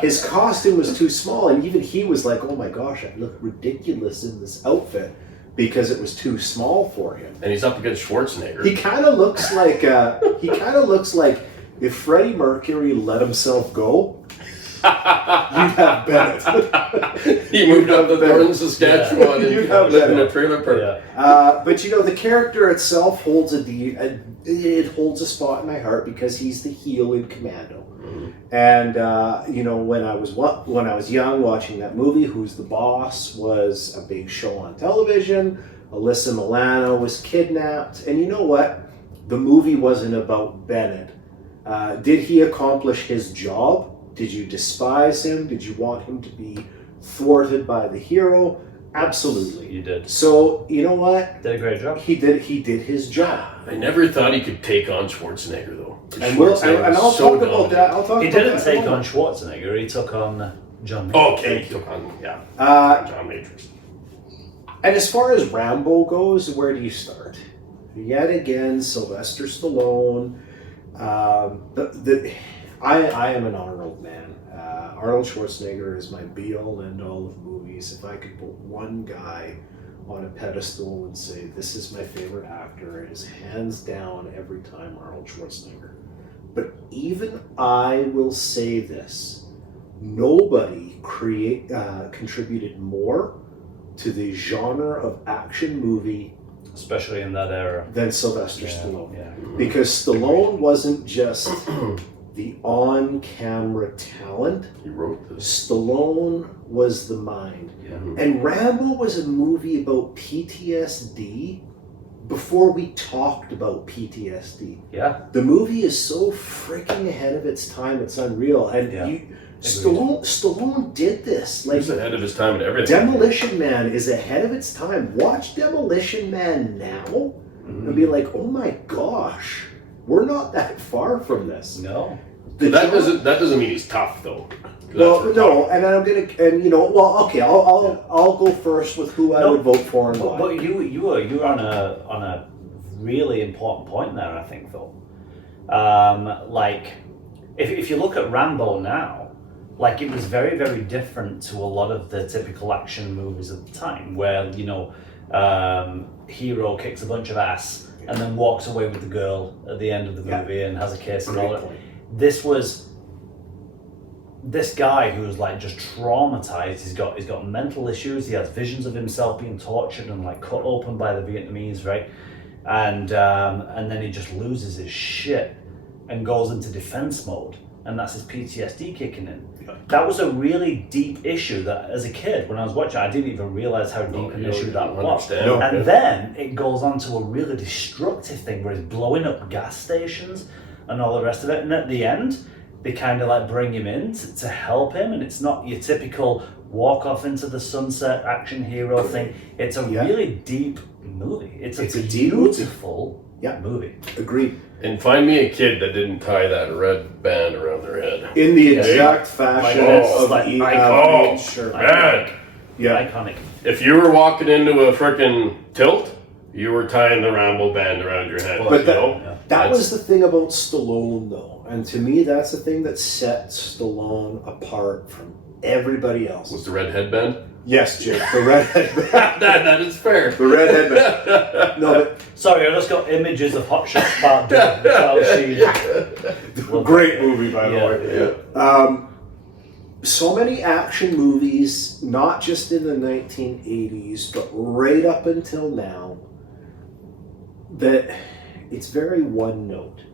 His costume was too small, and even he was like, "Oh my gosh, I look ridiculous in this outfit," because it was too small for him. And he's up against Schwarzenegger. He kind of looks like if Freddie Mercury let himself go. You'd have Bennett. He moved up to northern Saskatchewan Yeah. and have lived that. in a trailer park. Yeah. But you know, the character itself holds it holds a spot in my heart because he's the heel in Commando. And you know, when I was young, watching that movie, Who's the Boss was a big show on television. Alyssa Milano was kidnapped, and you know what? The movie wasn't about Bennett. Did he accomplish his job? Did you despise him? Did you want him to be thwarted by the hero? Absolutely. You did. So, you know what? Did a great job. He did his job. I never thought he could take on Schwarzenegger, though. And Schwarzenegger I'll was so talk about that. I'll talk He about didn't that take in a on moment. Schwarzenegger. He took on John. Okay, he took on, John Matrix. And as far as Rambo goes, where do you start? Yet again, Sylvester Stallone. I am an Arnold man. Arnold Schwarzenegger is my be-all, end-all of movies. If I could put one guy on a pedestal and say, this is my favorite actor, it is hands down every time Arnold Schwarzenegger. But even I will say this, nobody contributed more to the genre of action movie Especially in that era. than Sylvester Stallone. Yeah. Because Stallone wasn't just the on-camera talent. He wrote this. Stallone was the mind. Yeah. And Rambo was a movie about PTSD before we talked about PTSD. Yeah. The movie is so freaking ahead of its time, it's unreal. And Yeah. Stallone did this. He Like, was ahead of his time and everything. Demolition Man is ahead of its time. Watch Demolition Man now and be like, oh my gosh, we're not that far from this. No. That doesn't mean he's tough, though. Well, no, and I'm gonna, and you know, well, okay, I'll go first with who I would vote for and why. But you were on a really important point there, I think, Phil. Like, if you look at Rambo now, like it was very, very different to a lot of the typical action movies of the time, where hero kicks a bunch of ass and then walks away with the girl at the end of the movie and has a kiss and all that. This was this guy who was like just traumatized. He's got mental issues. He has visions of himself being tortured and like cut open by the Vietnamese, right? And then he just loses his shit and goes into defense mode, and that's his PTSD kicking in. That was a really deep issue that, as a kid, when I was watching, I didn't even realize how deep an issue that was. And then it goes on to a really destructive thing where he's blowing up gas stations and all the rest of it. And at the end, they kind of like bring him in to help him, and it's not your typical walk off into the sunset action hero thing. It's a really deep movie. It's a beautiful movie. Agreed. And find me a kid that didn't tie that red band around their head. In the exact fashion of iconic. Sure. Man. Yeah. Iconic. If you were walking into a frickin' tilt, you were tying the RAMBO band around your head. But that was the thing about Stallone, though. And to me, that's the thing that set Stallone apart from everybody else. Was the red headband? Yes, Jim. The red headband. that is fair. The red headband. No, but sorry, I just got images of Hot Shots Part 2. Great movie, by the way. Yeah. So many action movies, not just in the 1980s, but right up until now, that it's very one note.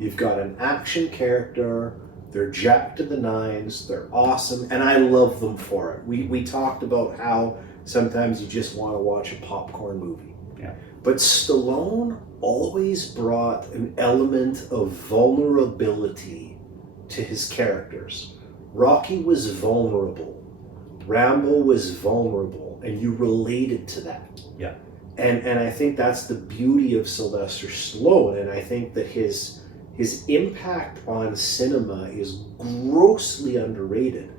You've got an action character, they're jacked to the nines, they're awesome, and I love them for it. We talked about how sometimes you just want to watch a popcorn movie. Yeah. But Stallone always brought an element of vulnerability to his characters. Rocky was vulnerable. Rambo was vulnerable, and you related to that. Yeah. And I think that's the beauty of Sylvester Stallone, and I think that his impact on cinema is grossly underrated,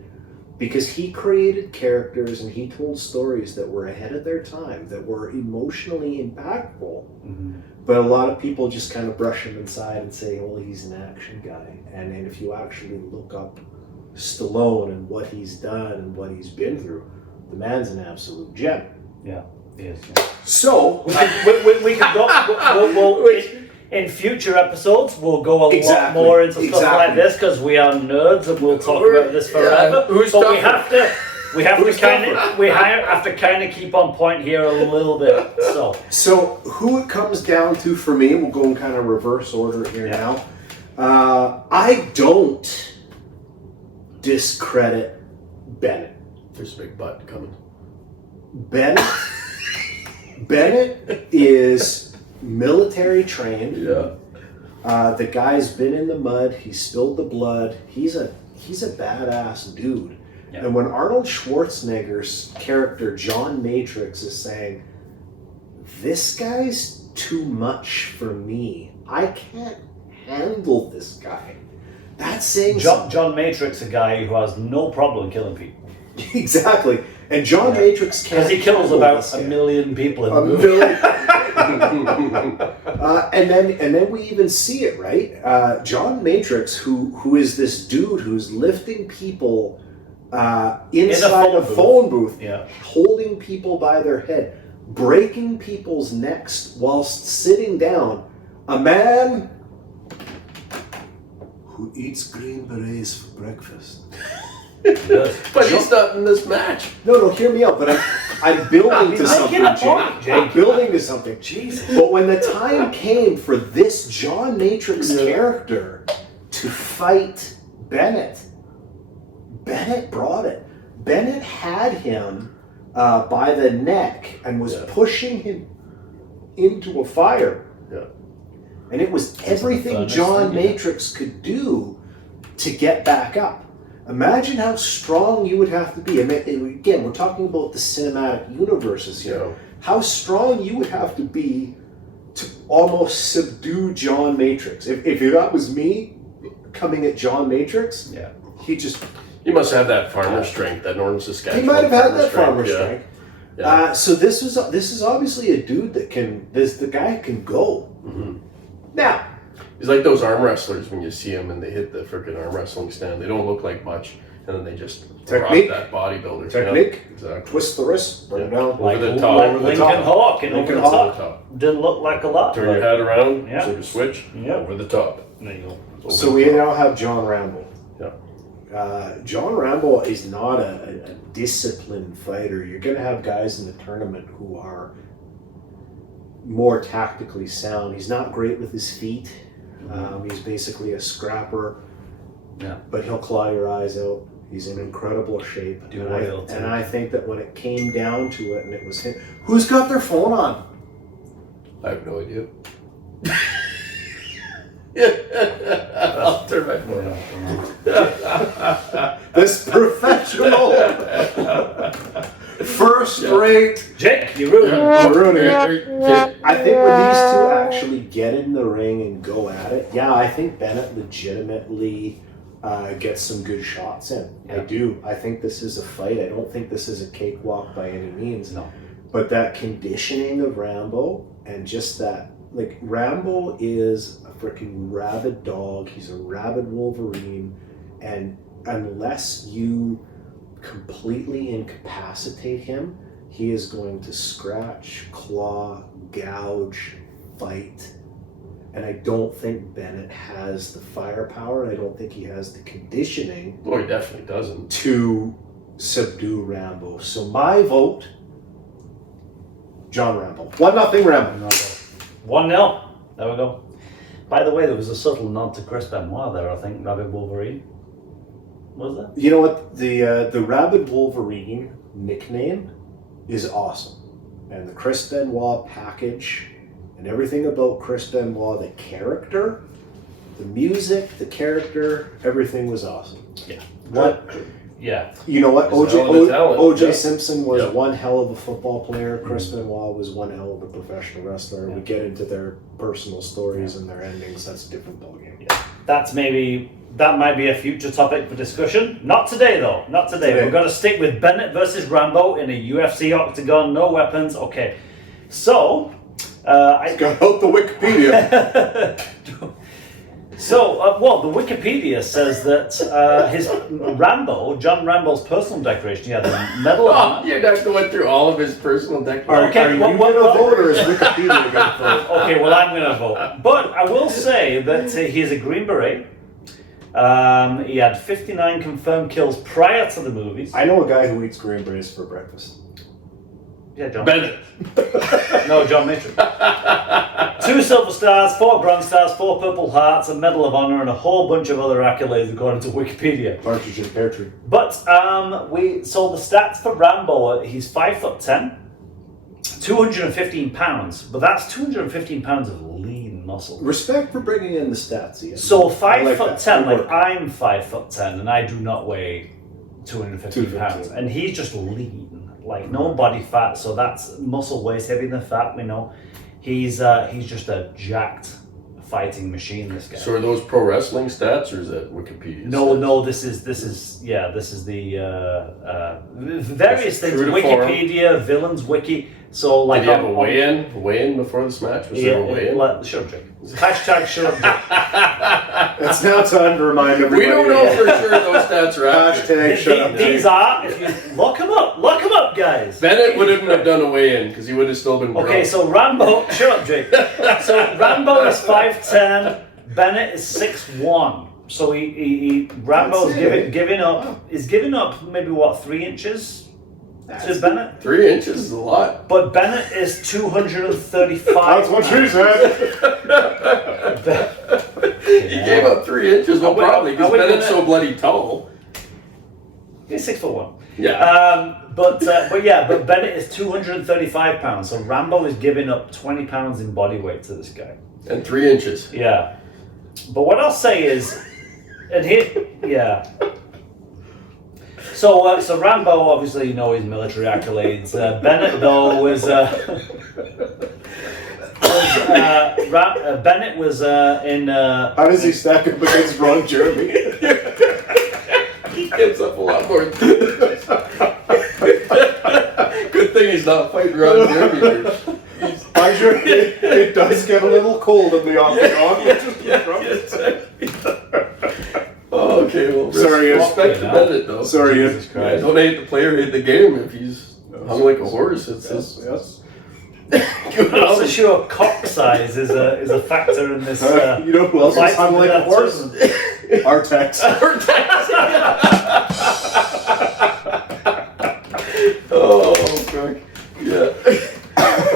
because he created characters and he told stories that were ahead of their time, that were emotionally impactful. Mm-hmm. But a lot of people just kind of brush him aside and say, well, he's an action guy. And if you actually look up Stallone and what he's done and what he's been through, the man's an absolute gem. Yeah, he is. So We could go. In future episodes, we'll go a lot more into stuff like this, because we are nerds and we'll talk about this forever. Who's but tougher? we have to kind of keep on point here a little bit. So who it comes down to for me, we'll go in kind of reverse order here now. I don't discredit Bennett. There's a big butt coming. Bennett is military trained. Yeah. The guy's been in the mud. He spilled the blood. He's a badass dude. Yeah. And when Arnold Schwarzenegger's character John Matrix is saying, "This guy's too much for me. I can't handle this guy," that's saying John Matrix, a guy who has no problem killing people. Exactly. And John Matrix can't. Because he kills about a million people in the movie. And then we even see it, right? John Matrix, who is this dude who's lifting people inside a phone booth, holding people by their head, breaking people's necks whilst sitting down. A man who eats green berets for breakfast. But he's not in this match. No, hear me out. But I'm building to something, Jake. I'm building to something. Jesus. But when the time came for this John Matrix character to fight Bennett brought it. Bennett had him by the neck and was pushing him into a fire. Yeah. And it was everything John Matrix could do to get back up. Imagine how strong you would have to be. And again, we're talking about the cinematic universes here. Yeah. How strong you would have to be to almost subdue John Matrix. If that was me coming at John Matrix, he must have that farmer strength, that Northern Saskatchewan. He might have had that farmer strength. Yeah. So this is obviously a dude that the guy can go. Mm-hmm. Now, he's like those arm wrestlers when you see them and they hit the freaking arm wrestling stand. They don't look like much. and then they just Technique. rock that bodybuilder. Technique. Yeah, exactly. Twist the wrist, bring it down. Over the top. Like Over the Lincoln top. Hawk and over Lincoln the Hawk. top. Didn't look like a lot. Turn your head around, Yeah. sort of switch, Yeah. over the top. There you go. Over So the we top. now have John Rambo. Yeah. John Rambo is not a disciplined fighter. You're going to have guys in the tournament who are more tactically sound. He's not great with his feet. He's basically a scrapper. Yeah. But he'll claw your eyes out. He's in incredible shape. And I think that when it came down to it and it was him. Who's got their phone on? I have no idea. I'll turn my phone off. This professional. First rate. Jake, you ruined it. Ruining it. I think when these two actually get in the ring and go at it, yeah, I think Bennett legitimately gets some good shots in. I do. I think this is a fight. I don't think this is a cakewalk by any means. No. But that conditioning of Rambo and just that, like, Rambo is a freaking rabid dog. He's a rabid Wolverine. And unless you completely incapacitate him, he is going to scratch, claw, gouge, fight. And I don't think Bennett has the firepower. I don't think he has the conditioning. Well, he definitely doesn't. To subdue Rambo. So my vote, John Rambo. 1-0 Rambo. 1-0. There we go. By the way, there was a subtle nod to Chris Benoit there, I think, Rabid Wolverine. Was there? You know what? The Rabid Wolverine nickname is awesome. And the Chris Benoit package and everything about Chris Benoit, the character, the music, the character, everything was awesome. Yeah. What? Yeah. You know what? He's a hell of a talent. OJ Yeah. Simpson was Yeah. one hell of a football player. Chris Benoit was one hell of a professional wrestler. We get into their personal stories and their endings. That's a different ballgame. Yeah. That might be a future topic for discussion. Not today, though. Not today. We're going to stick with Bennett versus Rambo in a UFC octagon. No weapons. Okay. So, Got out the Wikipedia. well, the Wikipedia says that his John Rambo's personal decoration, he had a Medal of Honor. You're not going through all of his personal declarations. Okay, Are you what- going to vote or is Wikipedia going to vote? Okay, well, I'm going to vote. But I will say that he's a Green Beret. He had 59 confirmed kills prior to the movies. I know a guy who eats green berets for breakfast. Yeah, John. Bennett. No, John Mitchell. 2 silver stars, 4 bronze stars, 4 purple hearts, a Medal of Honor, and a whole bunch of other accolades according to Wikipedia. Partridge and pear tree. But so the stats for Rambo, he's 5'10", 215 pounds, but that's 215 pounds of lean muscle. Respect for bringing in the stats, Ian. So I like that. 5'10", Good like work. I'm 5'10", and I do not weigh 215 pounds, 215. and he's just lean, like no body fat. So that's muscle weighs heavier than fat. We know he's just a jacked fighting machine. This guy. So are those pro wrestling stats or is that Wikipedia? No, stats? no. This is the various things. True to form. Wikipedia, Villains Wiki. So like Did you have a weigh-in before this match? Was there a weigh-in? Shut up, Jake. Hashtag shut up, Jake. It's now time to remind everybody. We don't know for sure those stats are accurate. Hashtag shut up. These are, if you look them up, guys. Bennett wouldn't have done a weigh-in because he would have still been broke. Okay, so Rambo, shut up, Jake. So Rambo is 5'10", Bennett is 6'1". So Rambo's giving up maybe what, 3 inches to Bennett? 3 inches is a lot. But Bennett is 235. That's what she said. He gave up 3 inches, well, probably, because we Bennett's gonna- so bloody tall. He's 6'1". Yeah. But Bennett is 235 pounds. So Rambo is giving up 20 pounds in body weight to this guy. And 3 inches. Yeah. But what I'll say is, So Rambo, obviously, you know his military accolades. Bennett, though, Bennett was in. How does he stack up against Ron Jeremy? He gives up a lot more. Good thing he's not fighting Ron Jeremy. I'm sure it does get a little cold in the octagon. Oh, okay, well, Sorry, respect to yeah. Bennett, though. Sorry, Jesus Yeah, Christ. don't hate the player, hate the game. If he's hung like a horse, it's Yes. I'm not so sure cock size is a factor in this. You know who else is fight hung like a that horse? Artax. Oh, fuck. Yeah.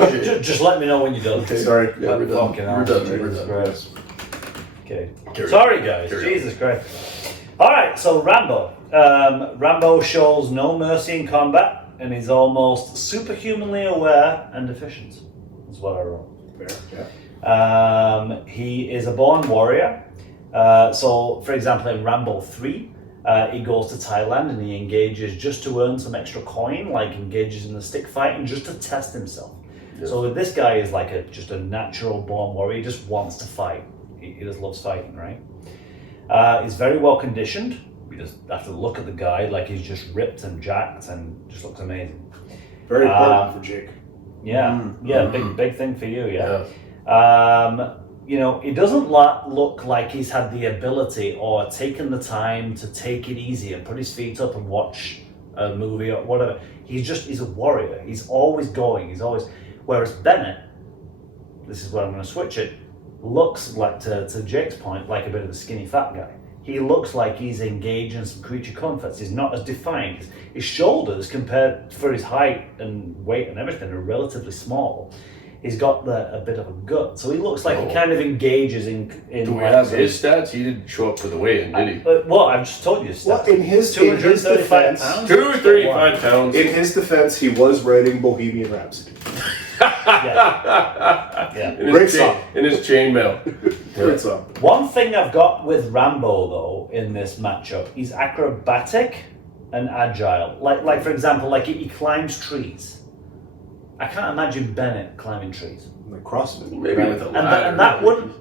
Okay. Just let me know when you're done. Okay. Sorry. Yeah, we're done. Fucking We're hell, done. Jesus We're done. Christ. Okay. Carry on. Sorry, guys. Carry on. Jesus Christ. All right. So Rambo. Rambo shows no mercy in combat, and is almost superhumanly aware and efficient. Is what I wrote. Yeah. He is a born warrior. So, for example, in Rambo 3, he goes to Thailand and he engages just to earn some extra coin, like engages in the stick fighting just to test himself. Yeah. So this guy is like just a natural born warrior. He just wants to fight. He just loves fighting, right? He's very well conditioned. You just have to look at the guy, like he's just ripped and jacked and just looks amazing. Very important for Jake. Yeah, Mm-hmm. big thing for you, yeah. You know, he doesn't look like he's had the ability or taken the time to take it easy and put his feet up and watch a movie or whatever. He's a warrior. He's always going. Whereas Bennett, this is where I'm going to switch it, looks like, to Jake's point, like a bit of a skinny fat guy. He looks like he's engaged in some creature comforts. He's not as defined. His shoulders, compared for his height and weight and everything, are relatively small. He's got a bit of a gut, so he looks like he kind of engages in. Do we have his stats? He didn't show up for the weigh-in, did he? Well, I've just told you his Well, stats. in his 235 defense, pounds. 235 pounds. in his defense, he was writing Bohemian Rhapsody. Yeah. Great song. In his chainmail. Great song. One thing I've got with Rambo though in this matchup, he's acrobatic and agile. Like for example, like he climbs trees. I can't imagine Bennett climbing trees. Like CrossFit. Maybe with a And ladder. that wouldn't.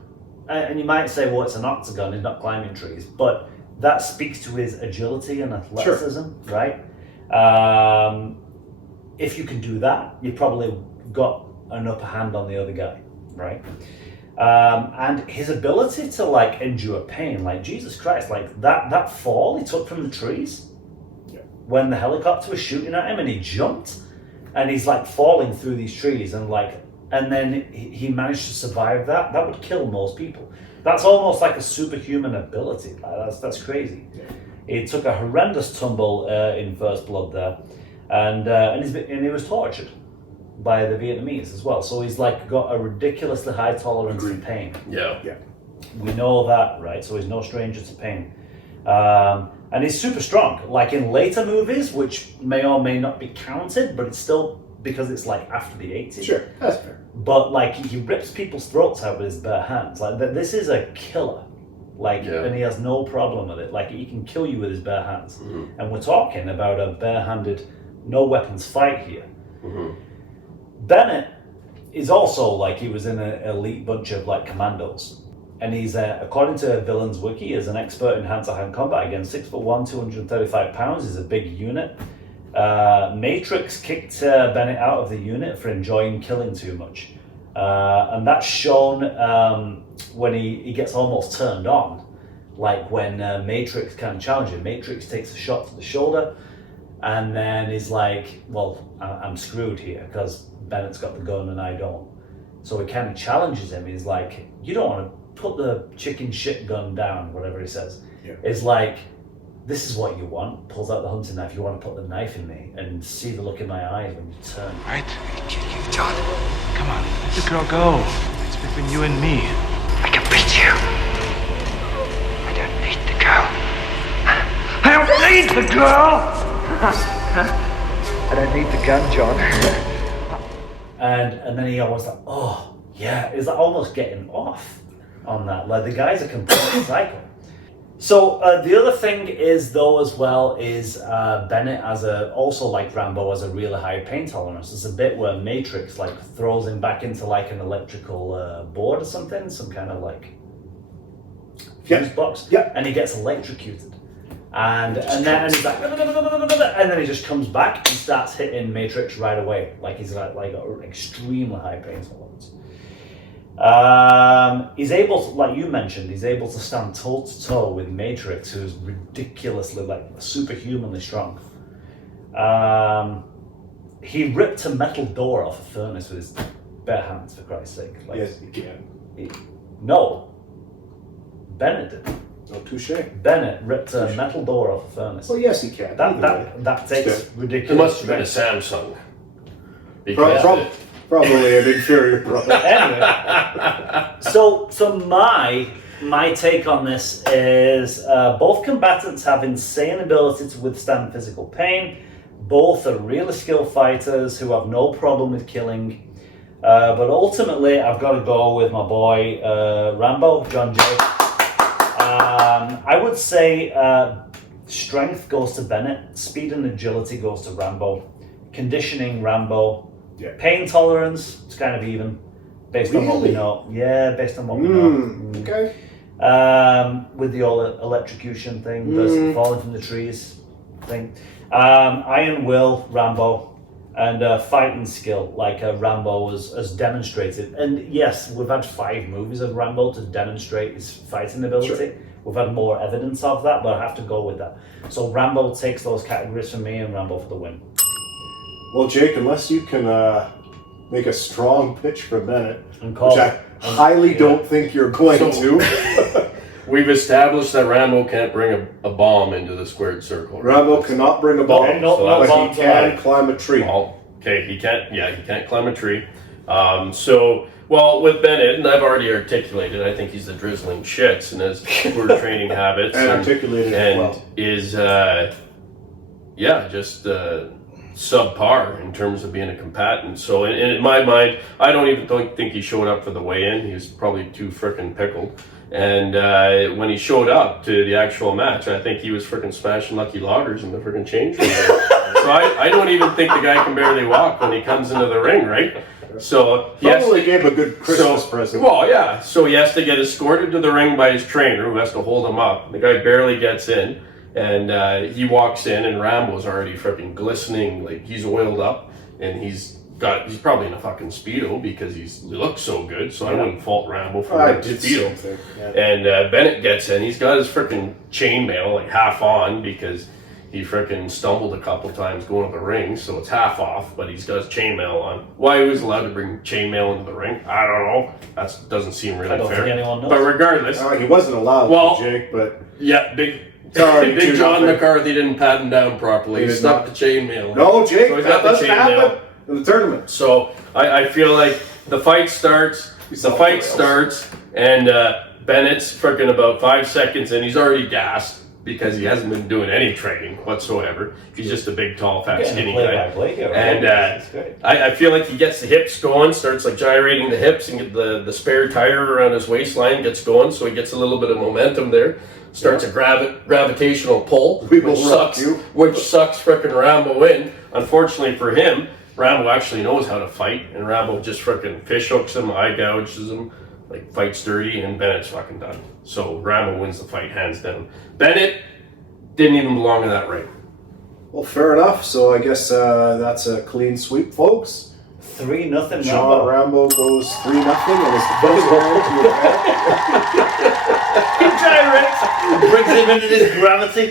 And you might say, well, it's an octagon. He's not climbing trees, but that speaks to his agility and athleticism, right? If you can do that, you probably got an upper hand on the other guy, right? And his ability to like endure pain, like Jesus Christ, like that fall he took from the trees when the helicopter was shooting at him and he jumped and he's like falling through these trees and then he managed to survive that. That would kill most people. That's almost like a superhuman ability. That's crazy. Yeah. He took a horrendous tumble in First Blood there, and he was tortured by the Vietnamese as well. So he's like got a ridiculously high tolerance to pain. Yeah. We know that, right? So he's no stranger to pain. And he's super strong. Like in later movies, which may or may not be counted, but it's still because it's like after the 80s. Sure, that's fair. But like he rips people's throats out with his bare hands. Like this is a killer. And he has no problem with it. Like he can kill you with his bare hands. Mm-hmm. And we're talking about a bare-handed, no weapons fight here. Mm-hmm. Bennett is also like he was in an elite bunch of like commandos. And he's, according to Villains Wiki, is an expert in hand-to-hand combat. Again, 6'1", 235 pounds, is a big unit. Matrix kicked Bennett out of the unit for enjoying killing too much. And that's shown when he gets almost turned on. Like when Matrix kind of challenges him. Matrix takes a shot to the shoulder and then he's like, well, I'm screwed here because Bennett's got the gun and I don't. So he kind of challenges him. He's like, you don't want to put the chicken shit gun down, whatever he says. Yeah. It's like, this is what you want. Pulls out the hunting knife. You want to put the knife in me and see the look in my eyes when you turn. All right, kill you, John. Come on, let the girl go. It's between you and me. I can beat you. I don't need the girl. I don't need the girl. I don't need the gun, John. And then he almost like, oh yeah, it's like almost getting off on that. Like the guy's a complete psycho. So the other thing is though as well is Bennett also like Rambo has a really high pain tolerance. There's a bit where Matrix like throws him back into like an electrical board or something, some kind of like fuse box, and he gets electrocuted. And then he's like, and then he just comes back and starts hitting Matrix right away. Like he's like got extremely high pain tolerance. He's able to, like you mentioned, he's able to stand toe to toe with Matrix, who's ridiculously, like, superhumanly strong. He ripped a metal door off a furnace with his bare hands, for Christ's sake. Like, Yes, you can. No. Bennett did. No touche. Bennett ripped a metal door off a furnace. Well, yes, you can. That takes It ridiculous. must have been a Samsung. Because Probably an inferior product. Anyway, so my take on this is both combatants have insane ability to withstand physical pain. Both are really skilled fighters who have no problem with killing. But ultimately, I've got to go with my boy Rambo, John J. I would say strength goes to Bennett, speed and agility goes to Rambo, conditioning Rambo, pain tolerance, it's kind of even based on what we know. Yeah, based on what we know. Okay. With the old electrocution thing, the falling from the trees thing. Iron will, Rambo, and fighting skill, like Rambo has demonstrated. And yes, we've had 5 movies of Rambo to demonstrate his fighting ability. Sure. We've had more evidence of that, but I have to go with that. So Rambo takes those categories for me, and Rambo for the win. Well, Jake, unless you can make a strong pitch for Bennett, which I highly don't think you're going to. We've established that Rambo can't bring a bomb into the squared circle. Right? Rambo cannot bring a bomb, but he can climb a tree. Well, okay, he can't climb a tree. Well, with Bennett, and I've already articulated, I think he's the drizzling shits and has poor training habits. And articulated as well. Is, just subpar in terms of being a combatant. So in my mind, I don't even think he showed up for the weigh-in. He was probably too frickin' pickled. And when he showed up to the actual match, I think he was frickin' smashing Lucky Loggers in the frickin' change room. So I don't even think the guy can barely walk when he comes into the ring, right? So he probably gave a good Christmas present. Well, yeah. So he has to get escorted to the ring by his trainer, who has to hold him up. The guy barely gets in, and he walks in, and Rambo's already frickin' glistening, like he's oiled up, and he's probably in a fucking Speedo because he looks so good, so I wouldn't fault Rambo for wearing Speedo. And Bennett gets in, he's got his frickin' chainmail like half on because he frickin' stumbled a couple times going to the ring, so it's half off, but he's got his chainmail on. Why he was allowed to bring chainmail into the ring, I don't know. That doesn't seem really fair. Think anyone knows. But regardless. He wasn't allowed to, Jake, but... Yeah, Big John McCarthy didn't pat him down properly. He stuck the chainmail. No, Jake, so that doesn't happen in the tournament. So I feel like the fight starts, and Bennett's frickin' about 5 seconds in, he's already gassed because he hasn't been doing any training whatsoever. He's just a big, tall, fat, skinny guy. And I feel like he gets the hips going, starts like gyrating the hips and get the spare tire around his waistline gets going, so he gets a little bit of momentum there. Starts a gravitational pull, which sucks frickin' Rambo in. Unfortunately for him, Rambo actually knows how to fight, and Rambo just frickin' fish hooks him, eye gouges him, like fights dirty, and Bennett's fucking done. So Rambo wins the fight hands down. Bennett didn't even belong in that ring. Well, fair enough. So I guess that's a clean sweep, folks. 3-0 John Rambo goes 3-0 and is the first round to He gyrates, brings him into this gravity.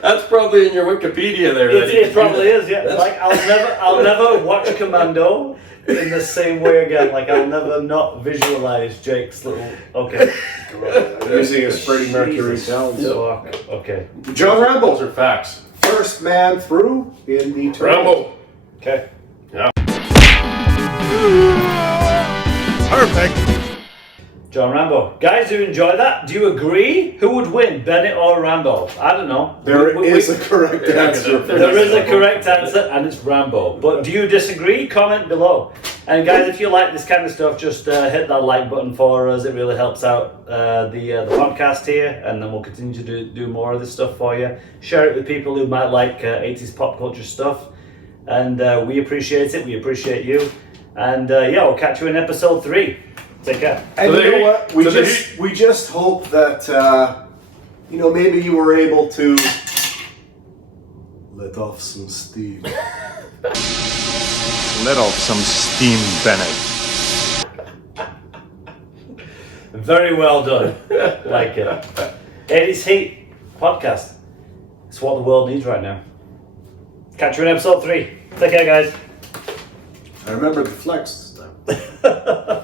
That's probably in your Wikipedia there. It probably is, yeah. Like I'll never watch Commando in the same way again. Like I'll never not visualize Jake's little. Okay. Using his Freddie Mercury talents. Okay. John Rambo. Those are facts. First man through in the tournament. Rambo. Okay. Yeah. Perfect. John Rambo. Guys who enjoy that, do you agree? Who would win, Bennett or Rambo? I don't know. There is a correct answer. There is a correct answer, and it's Rambo. But do you disagree? Comment below. And guys, if you like this kind of stuff, just hit that like button for us. It really helps out the podcast here, and then we'll continue to do more of this stuff for you. Share it with people who might like 80s pop culture stuff. And we appreciate it. We appreciate you. And we'll catch you in episode 3. Take care. And you know what? We just hope that maybe you were able to let off some steam. Let off some steam, Bennett. Very well done. Like it. It's Heat podcast. It's what the world needs right now. Catch you in episode 3. Take care, guys. I remember the flex this time.